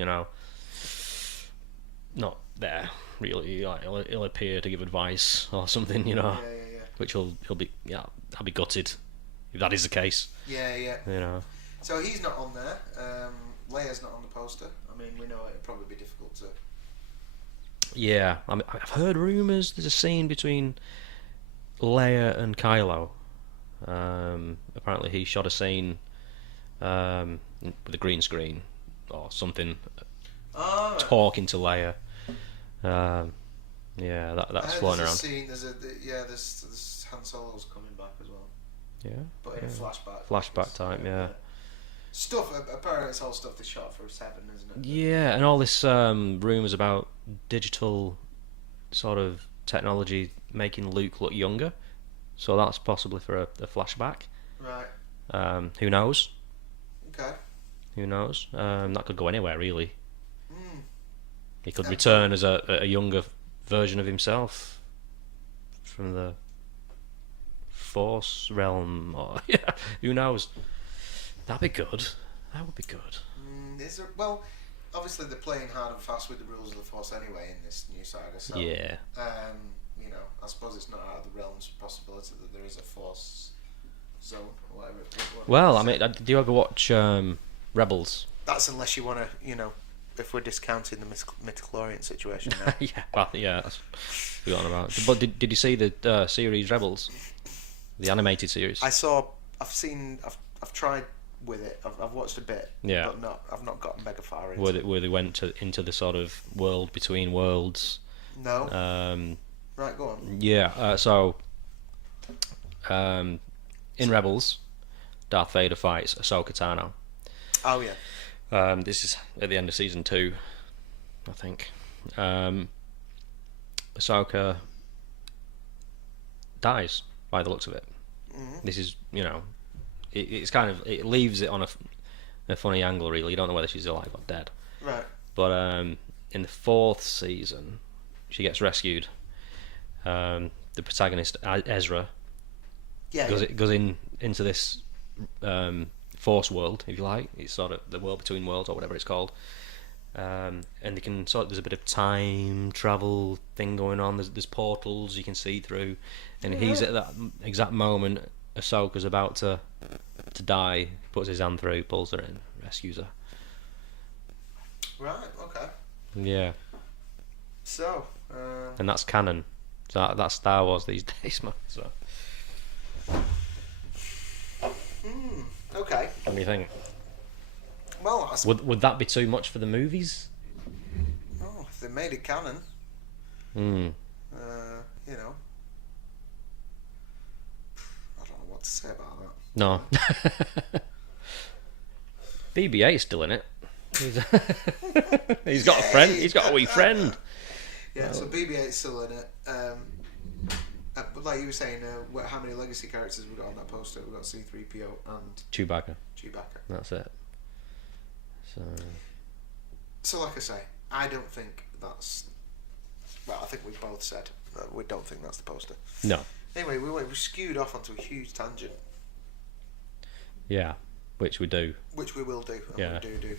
not there really. He'll appear to give advice or something, Yeah. Which he'll be. Yeah, I'll be gutted if that is the case. Yeah. So he's not on there. Leia's not on the poster. We know it'd probably be difficult to. Yeah, I've heard rumours there's a scene between Leia and Kylo. Apparently he shot a scene with a green screen or something, talking to Leia. That's floating around. There's Han Solo's coming back as well. Yeah. But in a flashback. Flashback time, yeah. stuff. Apparently, it's all stuff they shot for 7, isn't it? Yeah, and all this rumours about digital sort of technology making Luke look younger. So that's possibly for a flashback. Right. Who knows? Okay. Who knows? That could go anywhere, really. Mm. He could return as a younger version of himself from the Force realm, or yeah, who knows? That'd be good. That would be good. Is there, well, obviously they're playing hard and fast with the rules of the Force anyway in this new saga. So Yeah. you know, I suppose it's not out of the realms of possibility that there is a Force zone or whatever. Well, I mean, do you ever watch Rebels? That's unless you want to, you know, if we're discounting the midichlorian situation now. Yeah, well, yeah, that's forgotten about. But did you see the series Rebels, the animated series? I've tried with it. I've watched a bit. Yeah. But I've not got mega far into where they went into the sort of world between worlds. No. Right, go on. Yeah. So, in Rebels, Darth Vader fights Ahsoka Tano. Oh yeah. This is at the end of season 2, I think. Ahsoka dies by the looks of it. Mm-hmm. This is, you know, it's kind of, it leaves it on a funny angle, really. You don't know whether she's alive or dead. Right. But in the 4th season, she gets rescued. The protagonist Ezra goes into this Force world, if you like. It's sort of the world between worlds, or whatever it's called. And they can there's a bit of time travel thing going on. There's portals you can see through, and he's at that exact moment. Ahsoka's about to die, puts his hand through, pulls her in, rescues her. Right. Okay. Yeah. So. And that's canon. So that's Star Wars these days, man. So. Okay. What do you think? Well, would that be too much for the movies? Oh, if they made it canon. Hmm. You know. I don't know what to say about that. No. BB-8's still in it. He's got a friend. He's got a wee friend. Yeah, so BB-8's still in it. But like you were saying, how many legacy characters we got on that poster? We got C-3PO and Chewbacca. That's it. So like I say, I don't think that's. Well, I think we both said that we don't think that's the poster. No. Anyway, we skewed off onto a huge tangent. Yeah, which we do. Which we will do. Yeah. We do.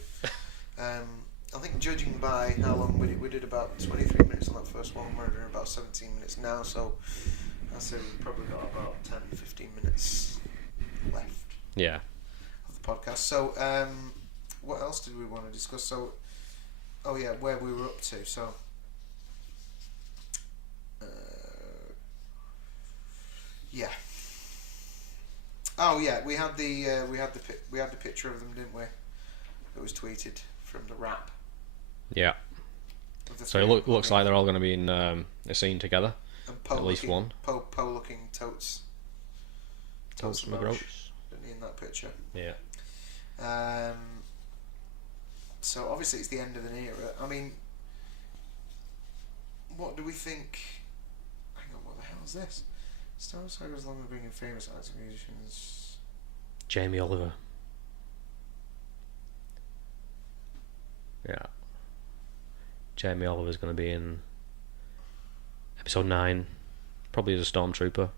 I think judging by how long we did about 23 minutes on that first one, we're doing about 17 minutes now, so I'd say we've probably got about 10-15 minutes left. Yeah. Of the podcast. So, what else did we want to discuss? So, where we were up to. So, yeah. Oh yeah, we had the picture of them, didn't we? That was tweeted from the rap. Yeah. So it looks like they're all going to be in a scene together. And Poe at least one. Poe looking totes McGroats. Isn't he in that picture? Yeah. So obviously it's the end of an era. I mean, what do we think? Hang on, what the hell is this? Star Wars saga is long as bringing famous actors and musicians. Jamie Oliver. Yeah. Jamie Oliver's going to be in episode 9, probably as a stormtrooper.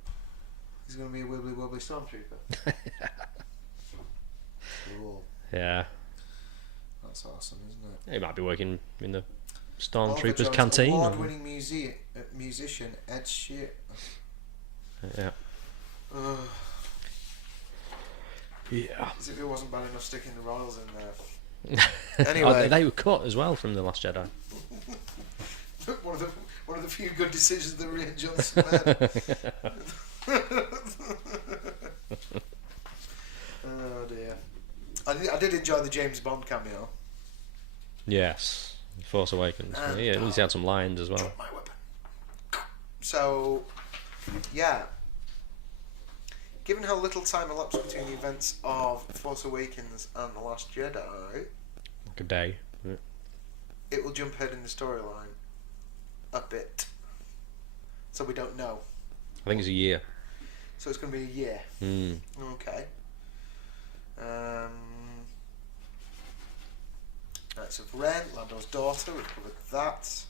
He's going to be a wibbly wobbly stormtrooper. Cool. Yeah. That's awesome, isn't it? He might be working in the stormtroopers canteen. Award-winning musician Ed Sheeran. Yeah. Yeah. As if it wasn't bad enough sticking the Royals in there. Anyway, they were cut as well from The Last Jedi. one of the few good decisions that Rian Johnson made. Oh dear. I did enjoy the James Bond cameo. Yes, Force Awakens. And, yeah, at least he had some lines as well. Drop my weapon. So, yeah. Given how little time elapsed between the events of Force Awakens and The Last Jedi, Like a day. Yeah. it will jump ahead in the storyline a bit. So we don't know. I think it's a year. So it's going to be a year. Okay. Knights of Ren, Lando's daughter, we've covered that.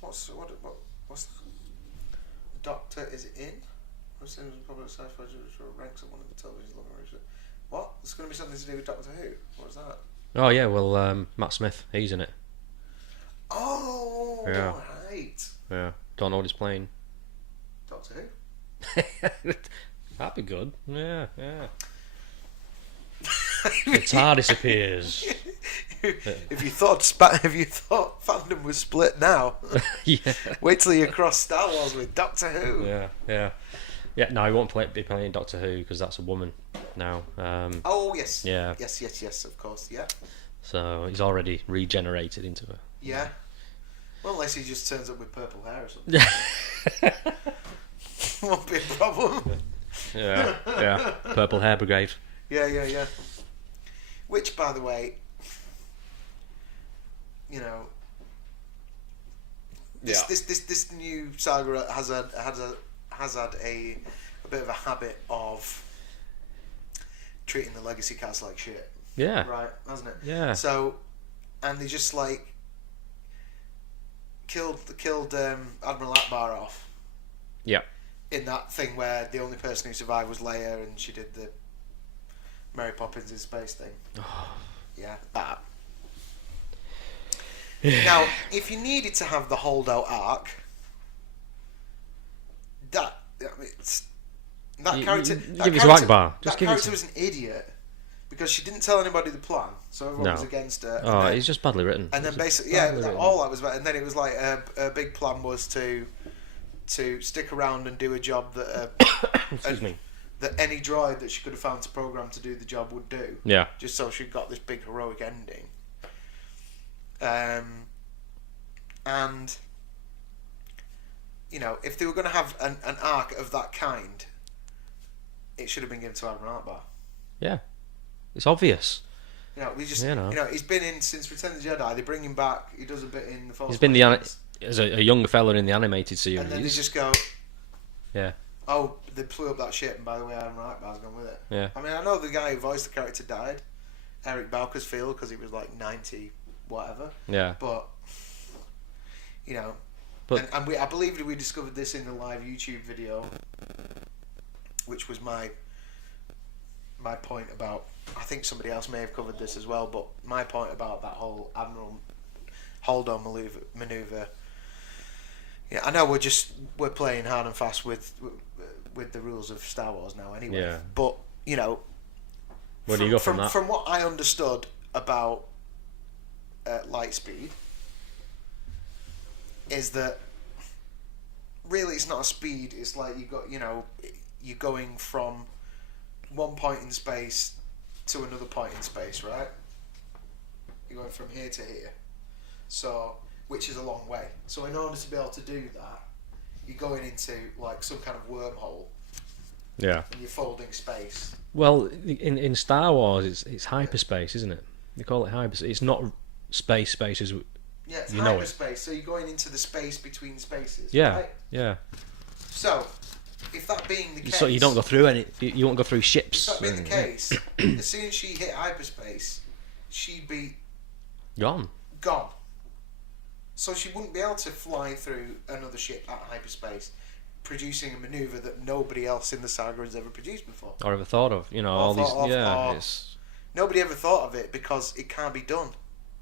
What's the Doctor, is it in? Ranks at one of the television longer. What? There's going to be something to do with Doctor Who? What was that? Oh yeah, well, Matt Smith, he's in it. Oh, Yeah. right. Yeah. Don't know what he's playing. Doctor Who? That'd be good. Yeah, yeah. The TARDIS appears. If you thought fandom was split now, Yeah. wait till you cross Star Wars with Doctor Who. Yeah, yeah. Yeah, no, he won't be playing Doctor Who because that's a woman now. Oh, yes. Yeah. Yes, of course, yeah. So he's already regenerated into her. Yeah. Well, unless he just turns up with purple hair or something. Won't be a problem. Yeah, yeah. Purple Hair Brigade. Yeah. Which, by the way, you know, this new saga has had a bit of a habit of treating the legacy cast like shit. Yeah. Right, hasn't it? Yeah. So, and they just like killed Admiral Akbar off. Yeah. In that thing where the only person who survived was Leia, and she did the Mary Poppins in space thing. Yeah, that. Now, if you needed to have the holdout arc, that character, give it to Akbar. Just that give character it was an idiot because she didn't tell anybody the plan, so everyone was against her. Oh, it's just badly written. And then basically, all that was about. And then it was like a big plan was to stick around and do a job that Excuse me. that any droid that she could have found to program to do the job would do. Yeah. Just so she got this big heroic ending. And you know, if they were going to have an arc of that kind, it should have been given to Admiral Akbar. Yeah. It's obvious. You know, he's been in since Return of the Jedi. They bring him back. He does a bit in the Force. He's been as a younger fella in the animated series. And then they just go, yeah. Oh, they blew up that ship, and by the way, Admiral Akbar's gone with it. Yeah. I mean, I know the guy who voiced the character died, Eric Balkersfield, because he was like 90, whatever. Yeah. But you know, I believe we discovered this in the live YouTube video, which was my point about. I think somebody else may have covered this as well, but my point about that whole Admiral Holdo maneuver. Yeah, I know we're playing hard and fast with the rules of Star Wars now, anyway. Yeah. But you know, where do you go from that? From what I understood about Lightspeed, is that really it's not a speed. It's like you're going from one point in space to another point in space, right? You're going from here to here, so which is a long way. So in order to be able to do that, you're going into like some kind of wormhole. Yeah. And you're folding space. Well, in Star Wars, it's hyperspace, isn't it? They call it hyperspace. It's not space. Space is. Yeah, it's you know hyperspace. So you're going into the space between spaces. Yeah. Right? Yeah. So, if that being the case, So you don't go through any. You won't go through ships. If that being the case, as soon as she hit hyperspace, she'd be Gone. So she wouldn't be able to fly through another ship at hyperspace, producing a maneuver that nobody else in the saga has ever produced before. Or ever thought of. You know, all these. Nobody ever thought of it because it can't be done.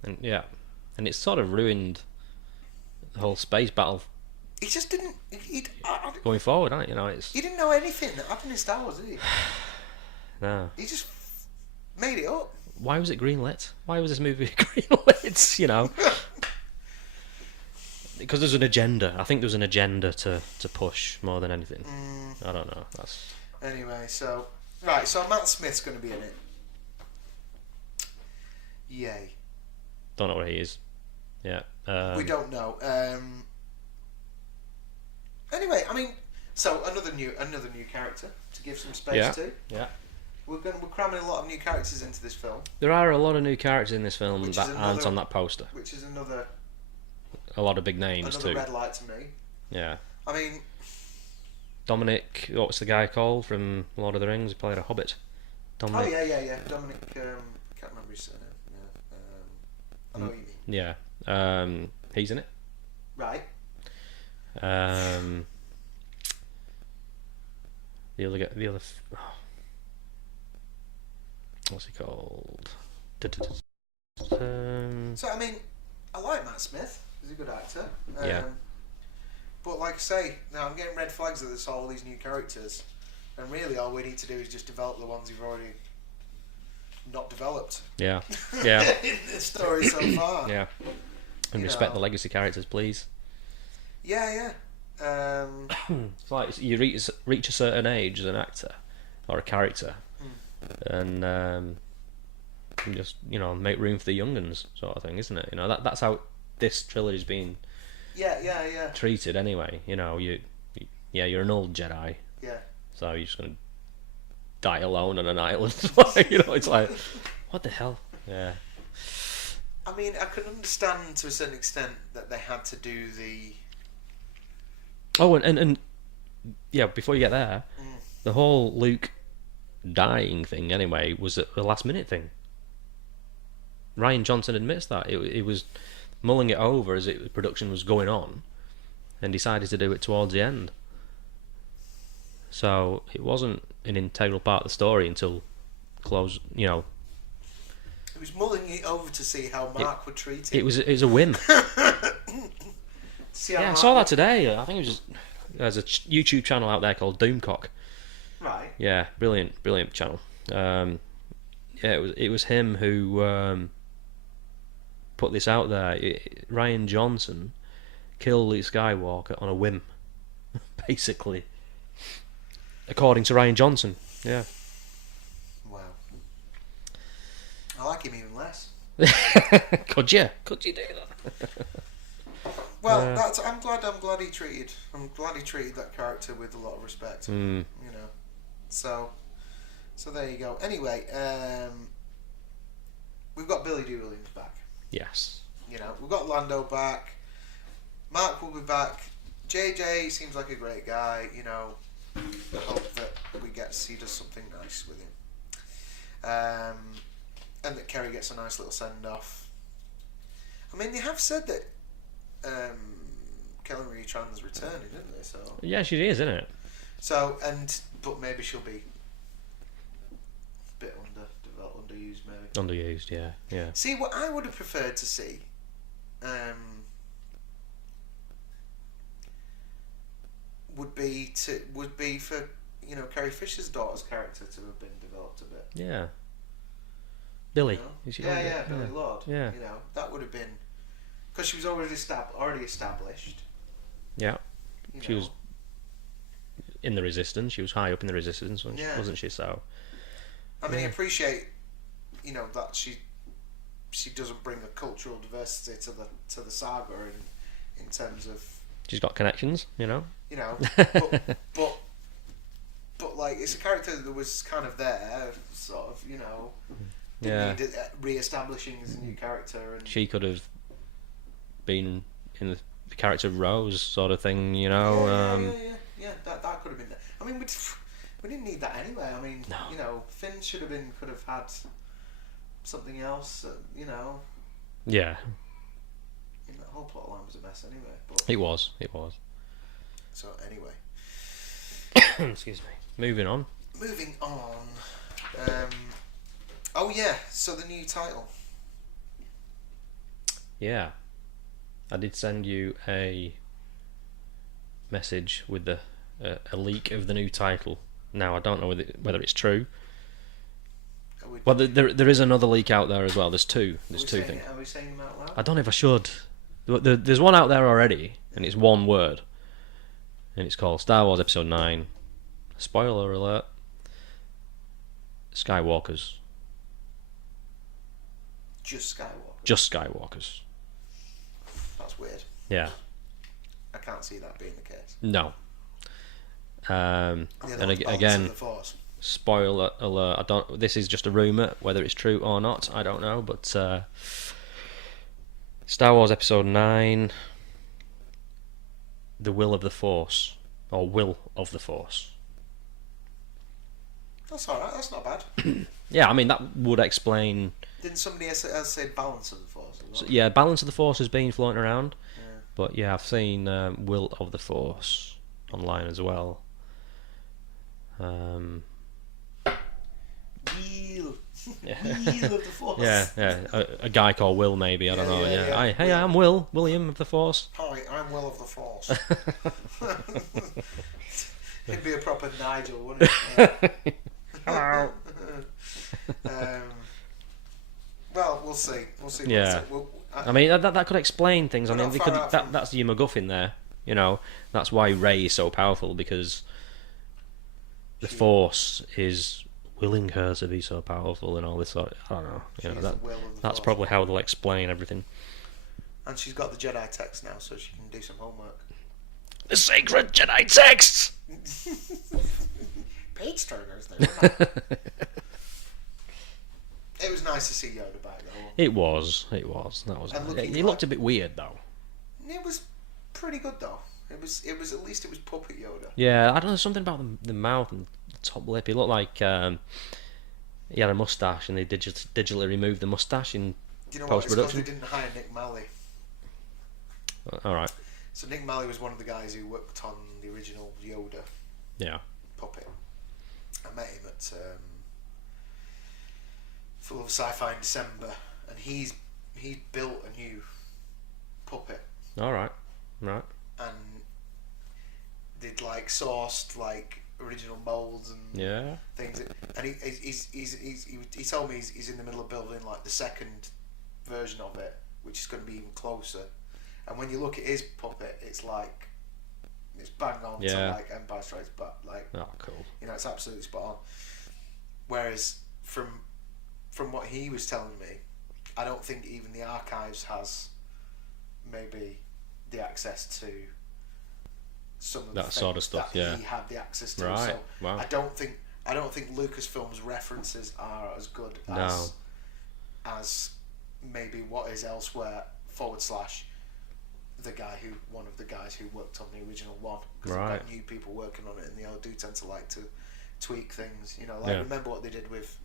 And it's sort of ruined the whole space battle. He just didn't. Going forward, aren't it? You know, it's. He didn't know anything that happened in Star Wars, did he? No. He just made it up. Why was it greenlit? Why was this movie greenlit? You know. Because there's an agenda. I think there's an agenda to push more than anything. I don't know. Anyway, so Matt Smith's going to be in it. Yay. Don't know where he is. Yeah. We don't know. Anyway, I mean, so another new character to give some space Yeah. to. Yeah. We're cramming a lot of new characters into this film, There are a lot of new characters in this film Which that is aren't another- on that poster. which is another A lot of big names too. red light to me. Yeah. I mean, Dominic, what's the guy called from Lord of the Rings? He played a hobbit. Dominic. yeah. Dominic, can't remember his surname. I know what you mean. Yeah. He's in it. Right. The other guy, what's he called? So I mean, I like Matt Smith. He's a good actor. Yeah. But like I say, now I'm getting red flags that there's all these new characters, and really all we need to do is just develop the ones we've already not developed. Yeah. Yeah. in the story so far. Yeah. And You respect know. the legacy characters, please. Yeah. It's like you reach a certain age as an actor or a character, and you just make room for the young uns, sort of thing, isn't it? That's how this trilogy's been Yeah. treated anyway. You're an old Jedi, Yeah. so you're just gonna die alone on an island. It's like, what the hell? Yeah. I mean, I can understand to a certain extent that they had to do the. Oh, and yeah, before you get there, the whole Luke dying thing anyway was a last minute thing. Ryan Johnson admits that it was mulling it over as production was going on, and decided to do it towards the end. So it wasn't an integral part of the story until close. He was mulling it over to see how Mark would treat it. It was a whim. See how Yeah, I Mark saw that today. I think it was just there's a YouTube channel out there called Doomcock. Right. Yeah, brilliant channel. Yeah, it was him who put this out there. Ryan Johnson killed Luke Skywalker on a whim, basically, according to Ryan Johnson. Yeah. Wow. I like him even less. Could you do that? Well, I'm glad he treated that character with a lot of respect. So there you go. Anyway, we've got Billy Dee Williams back. Yes. We've got Lando back. Mark will be back. JJ seems like a great guy. I hope that we get to see does something nice with him. And that Kerry gets a nice little send off. I mean, they have said that Kelly Marie Tran's returning, didn't they? So Yeah, she is, isn't it? But maybe she'll be a bit underused, maybe. Underused, yeah. See, what I would have preferred to see, would be for Carrie Fisher's daughter's character to have been developed a bit. Yeah. Billy. Is she called Billy Lord. Yeah. That would have been because she was already established. Yeah. you She know. was in the Resistance. She was high up in the Resistance, wasn't she? So. I mean, I appreciate, that she doesn't bring a cultural diversity to the saga in terms of. She's got connections, But like it's a character that was kind of there, sort of, Yeah. need re-establishing as a new character, and She could have been in the character of Rose, sort of thing, yeah, that could have been there. I mean, we didn't need that anyway. I mean, No. Finn could have had something else, Yeah, that whole plot line was a mess anyway. But it was. so anyway, Excuse me. Moving on. moving on. So the new title. Yeah, I did send you a message with a leak of the new title. Now I don't know whether it's true. Well, there is another leak out there as well. There's two. There's two things. Are we saying them out loud? I don't know if I should. There's one out there already, and it's one word, and it's called Star Wars Episode 9. Spoiler alert. Skywalkers. Just Skywalker. Just Skywalkers. That's weird. Yeah. I can't see that being the case. No. And Balance again, of the Force. spoiler alert. I don't. This is just a rumor. Whether it's true or not, I don't know. But Star Wars Episode 9, The Will of the Force, or Will of the Force. That's alright, that's not bad. Yeah, I mean, that would explain. Didn't somebody else say balance of the Force? So, yeah, Balance of the Force has been floating around. Yeah. But yeah, I've seen Will of the Force online as well. Wheel. Yeah. Wheel of the Force. Yeah. A guy called Will, maybe. I don't know. Yeah. Hey, I'm William of the Force. Hi, I'm Will of the Force. He'd be a proper Nigel, wouldn't he? Hello. Well, we'll see. Yeah. I mean, that could explain things. I mean, that's your MacGuffin there. You know, that's why Rey is so powerful, because the Force is willing her to be so powerful and all this sort. I don't know. You know, that's probably how they'll explain everything. And she's got the Jedi text now, so she can do some homework. The sacred Jedi texts. Page turners, though. It was nice to see Yoda back, though. It was. That was. He looked a bit weird, though. It was pretty good, though. It was at least it was puppet Yoda. Yeah, I don't know, something about the mouth and the top lip. He looked like he had a mustache, and they digitally removed the mustache in post production. They didn't hire Nick Malley. All right. So Nick Malley was one of the guys who worked on the original Yoda. Yeah. Puppet. I met him at Full of Sci-Fi in December, and he built a new puppet. All right. Right. And did sourced original molds and things. And he told me he's in the middle of building the second version of it, which is going to be even closer. And when you look at his puppet, it's bang on to Empire Strikes Back. Oh, cool. It's absolutely spot on. Whereas from what he was telling me, I don't think even the archives has maybe the access to some of that sort of stuff. That he had the access to. Right. So wow. I don't think Lucasfilm's references are as good as maybe what is elsewhere / one of the guys who worked on the original one, because they've got new people working on it, and they do tend to like to tweak things. Remember what they did with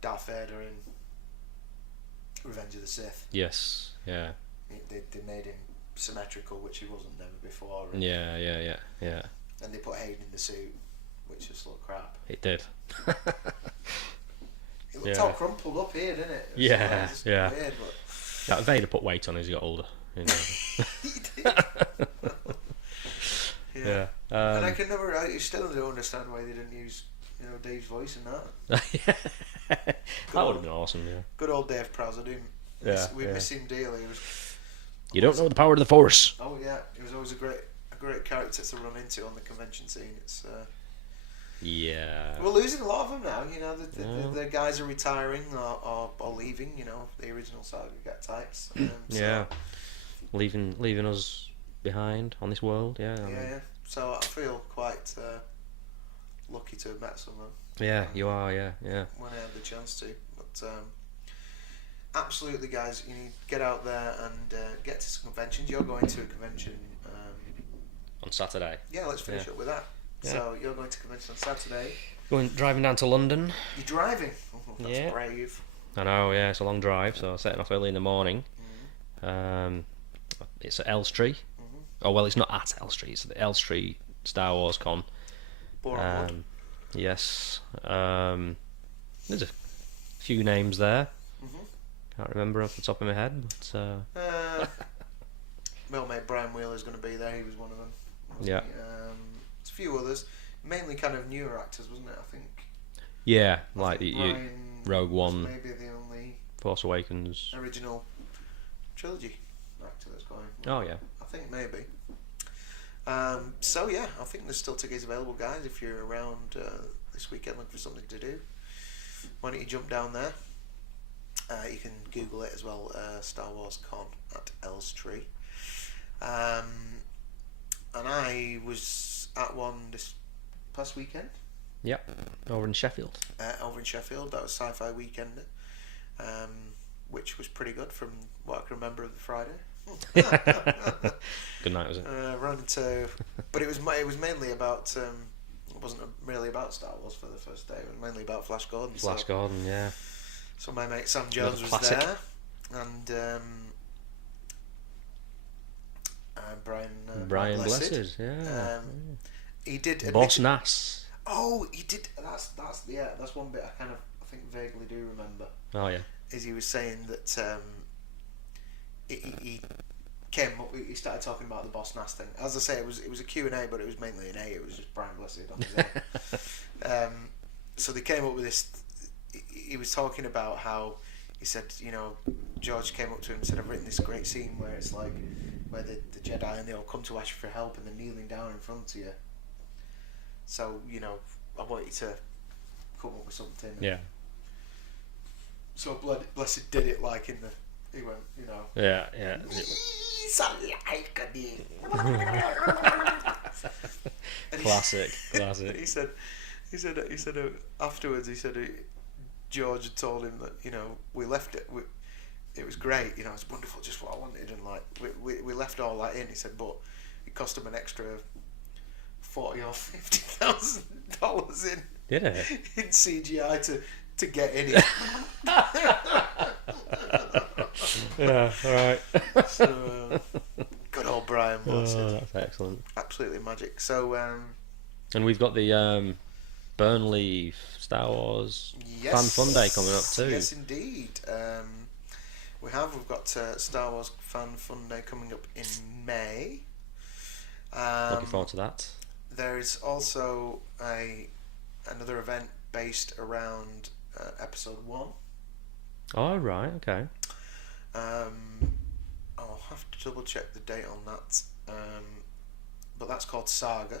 Darth Vader in Revenge of the Sith? Yes. Yeah. They made him symmetrical, which he wasn't never before. And, yeah. And they put Hayden in the suit, which just looked crap. It did. It looked all crumpled up here, didn't it? Yeah. Weird, but... Vader put weight on as he got older. You know. He did. Yeah. And I still don't understand why they didn't use Dave's voice in that. That would have been awesome. Yeah. Good old Dave Prowse. We miss him dearly. You don't know the power of the Force. Oh yeah, he was always a great character to run into on the convention scene. It's yeah. We're losing a lot of them now. The guys are retiring or leaving. The original saga types. Leaving us behind on this world. Yeah. Yeah. So I feel quite lucky to have met some of them. Yeah, you are. Yeah. When I had the chance to, but absolutely, guys, you need to get out there and get to some conventions. You're going to a convention on Saturday. Yeah, let's finish up with that. Yeah. So you're going to convention on Saturday. Driving down to London. You're driving? Oh, that's brave. I know, yeah, it's a long drive, so I'm setting off early in the morning. It's at Elstree. Oh, well, it's not at Elstree, it's at the Elstree Star Wars Con. Yes. There's a few names there. Can't remember off the top of my head, but... my old mate Brian Wheeler's going to be there, he was one of them. Yeah. There's a few others, mainly kind of newer actors, wasn't it, I think? Yeah, like the Rogue One, maybe the only Force Awakens original trilogy actor that's going. Oh yeah, I think maybe. So yeah, I think there's still tickets available, guys. If you're around this weekend looking for something to do, why don't you jump down there? You can Google it as well. Star Wars Con at Elstree. and I was at one this past weekend. Yep, over in Sheffield. Over in Sheffield. That was Sci-Fi Weekend, which was pretty good from what I can remember of the Friday. Good night, was it? Ran into, but it was mainly about. It wasn't really about Star Wars for the first day. It was mainly about Flash Gordon. Flash Gordon, yeah. So my mate Sam Jones was classic. there, and Brian Blessed, yeah. He did Boss Nass. Oh, he did. That's one bit I think vaguely do remember. Oh yeah. Is he was saying that he came up. He started talking about the Boss Nass thing. As I say, it was a Q&A, but it was mainly an A. It was just Brian Blessed on his own. So they came up with this. He was talking about how he said, George came up to him and said, I've written this great scene where it's like where the Jedi and they all come to ask you for help and they're kneeling down in front of you. So, I want you to come up with something. Yeah. So Blessed did it like in the... He went, Yeah. Classic. He said afterwards, George had told him that, we left it, it was great, it's wonderful, just what I wanted, and like, we left all that in. He said, but it cost him an extra $40,000 or $50,000 in. Did it? In CGI to get in it. Yeah, alright. So, good old Brian Blessed. Oh, that's excellent. Absolutely magic. So, and we've got the Burnley Star Wars Fan Fun Day coming up too. Yes, indeed. We've got Star Wars Fan Fun Day coming up in May. Looking forward to that. There is also another event based around Episode 1. Oh, right, okay. I'll have to double check the date on that. But that's called Saga.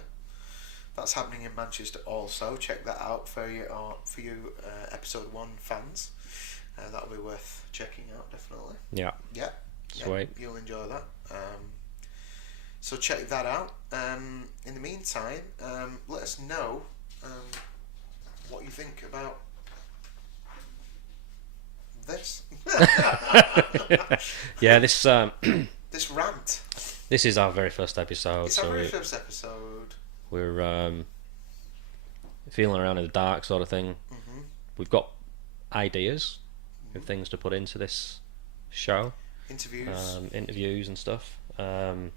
That's happening in Manchester also. Check that out for you Episode 1 fans. That'll be worth checking out, definitely. Yeah. Yeah. Sweet. You'll enjoy that. So check that out. In the meantime, let us know what you think about this. Yeah, this This rant. this is our very first episode. It's our very first episode. We're feeling around in the dark, sort of thing. Mm-hmm. We've got ideas of things to put into this show. Interviews and stuff. Different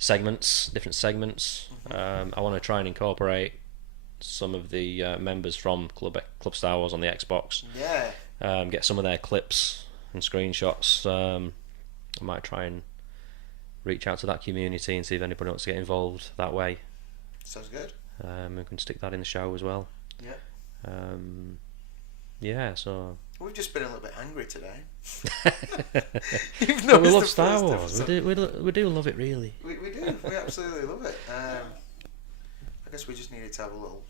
segments. Mm-hmm. I want to try and incorporate some of the members from Club Star Wars on the Xbox. Yeah. Get some of their clips and screenshots. I might try and reach out to that community and see if anybody wants to get involved that way. Sounds good. We can stick that in the show as well. Yeah. Yeah, so... We've just been a little bit angry today. But we love Star Wars. We do love it, really. We do. We absolutely love it. I guess we just needed to have a little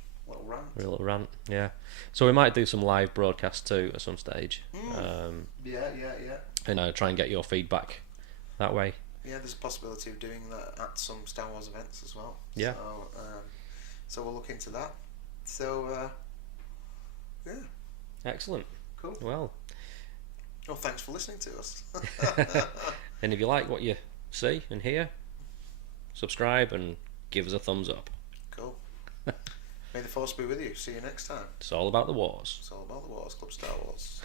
rant. A little rant, yeah. So we might do some live broadcasts too at some stage. Yeah. And try and get your feedback that way. Yeah, there's a possibility of doing that at some Star Wars events as well. Yeah. So we'll look into that. So, yeah. Excellent. Cool. Well, thanks for listening to us. and if you like what you see and hear, subscribe and give us a thumbs up. Cool. May the Force be with you. See you next time. It's all about the wars. It's all about the Wars, Club Star Wars.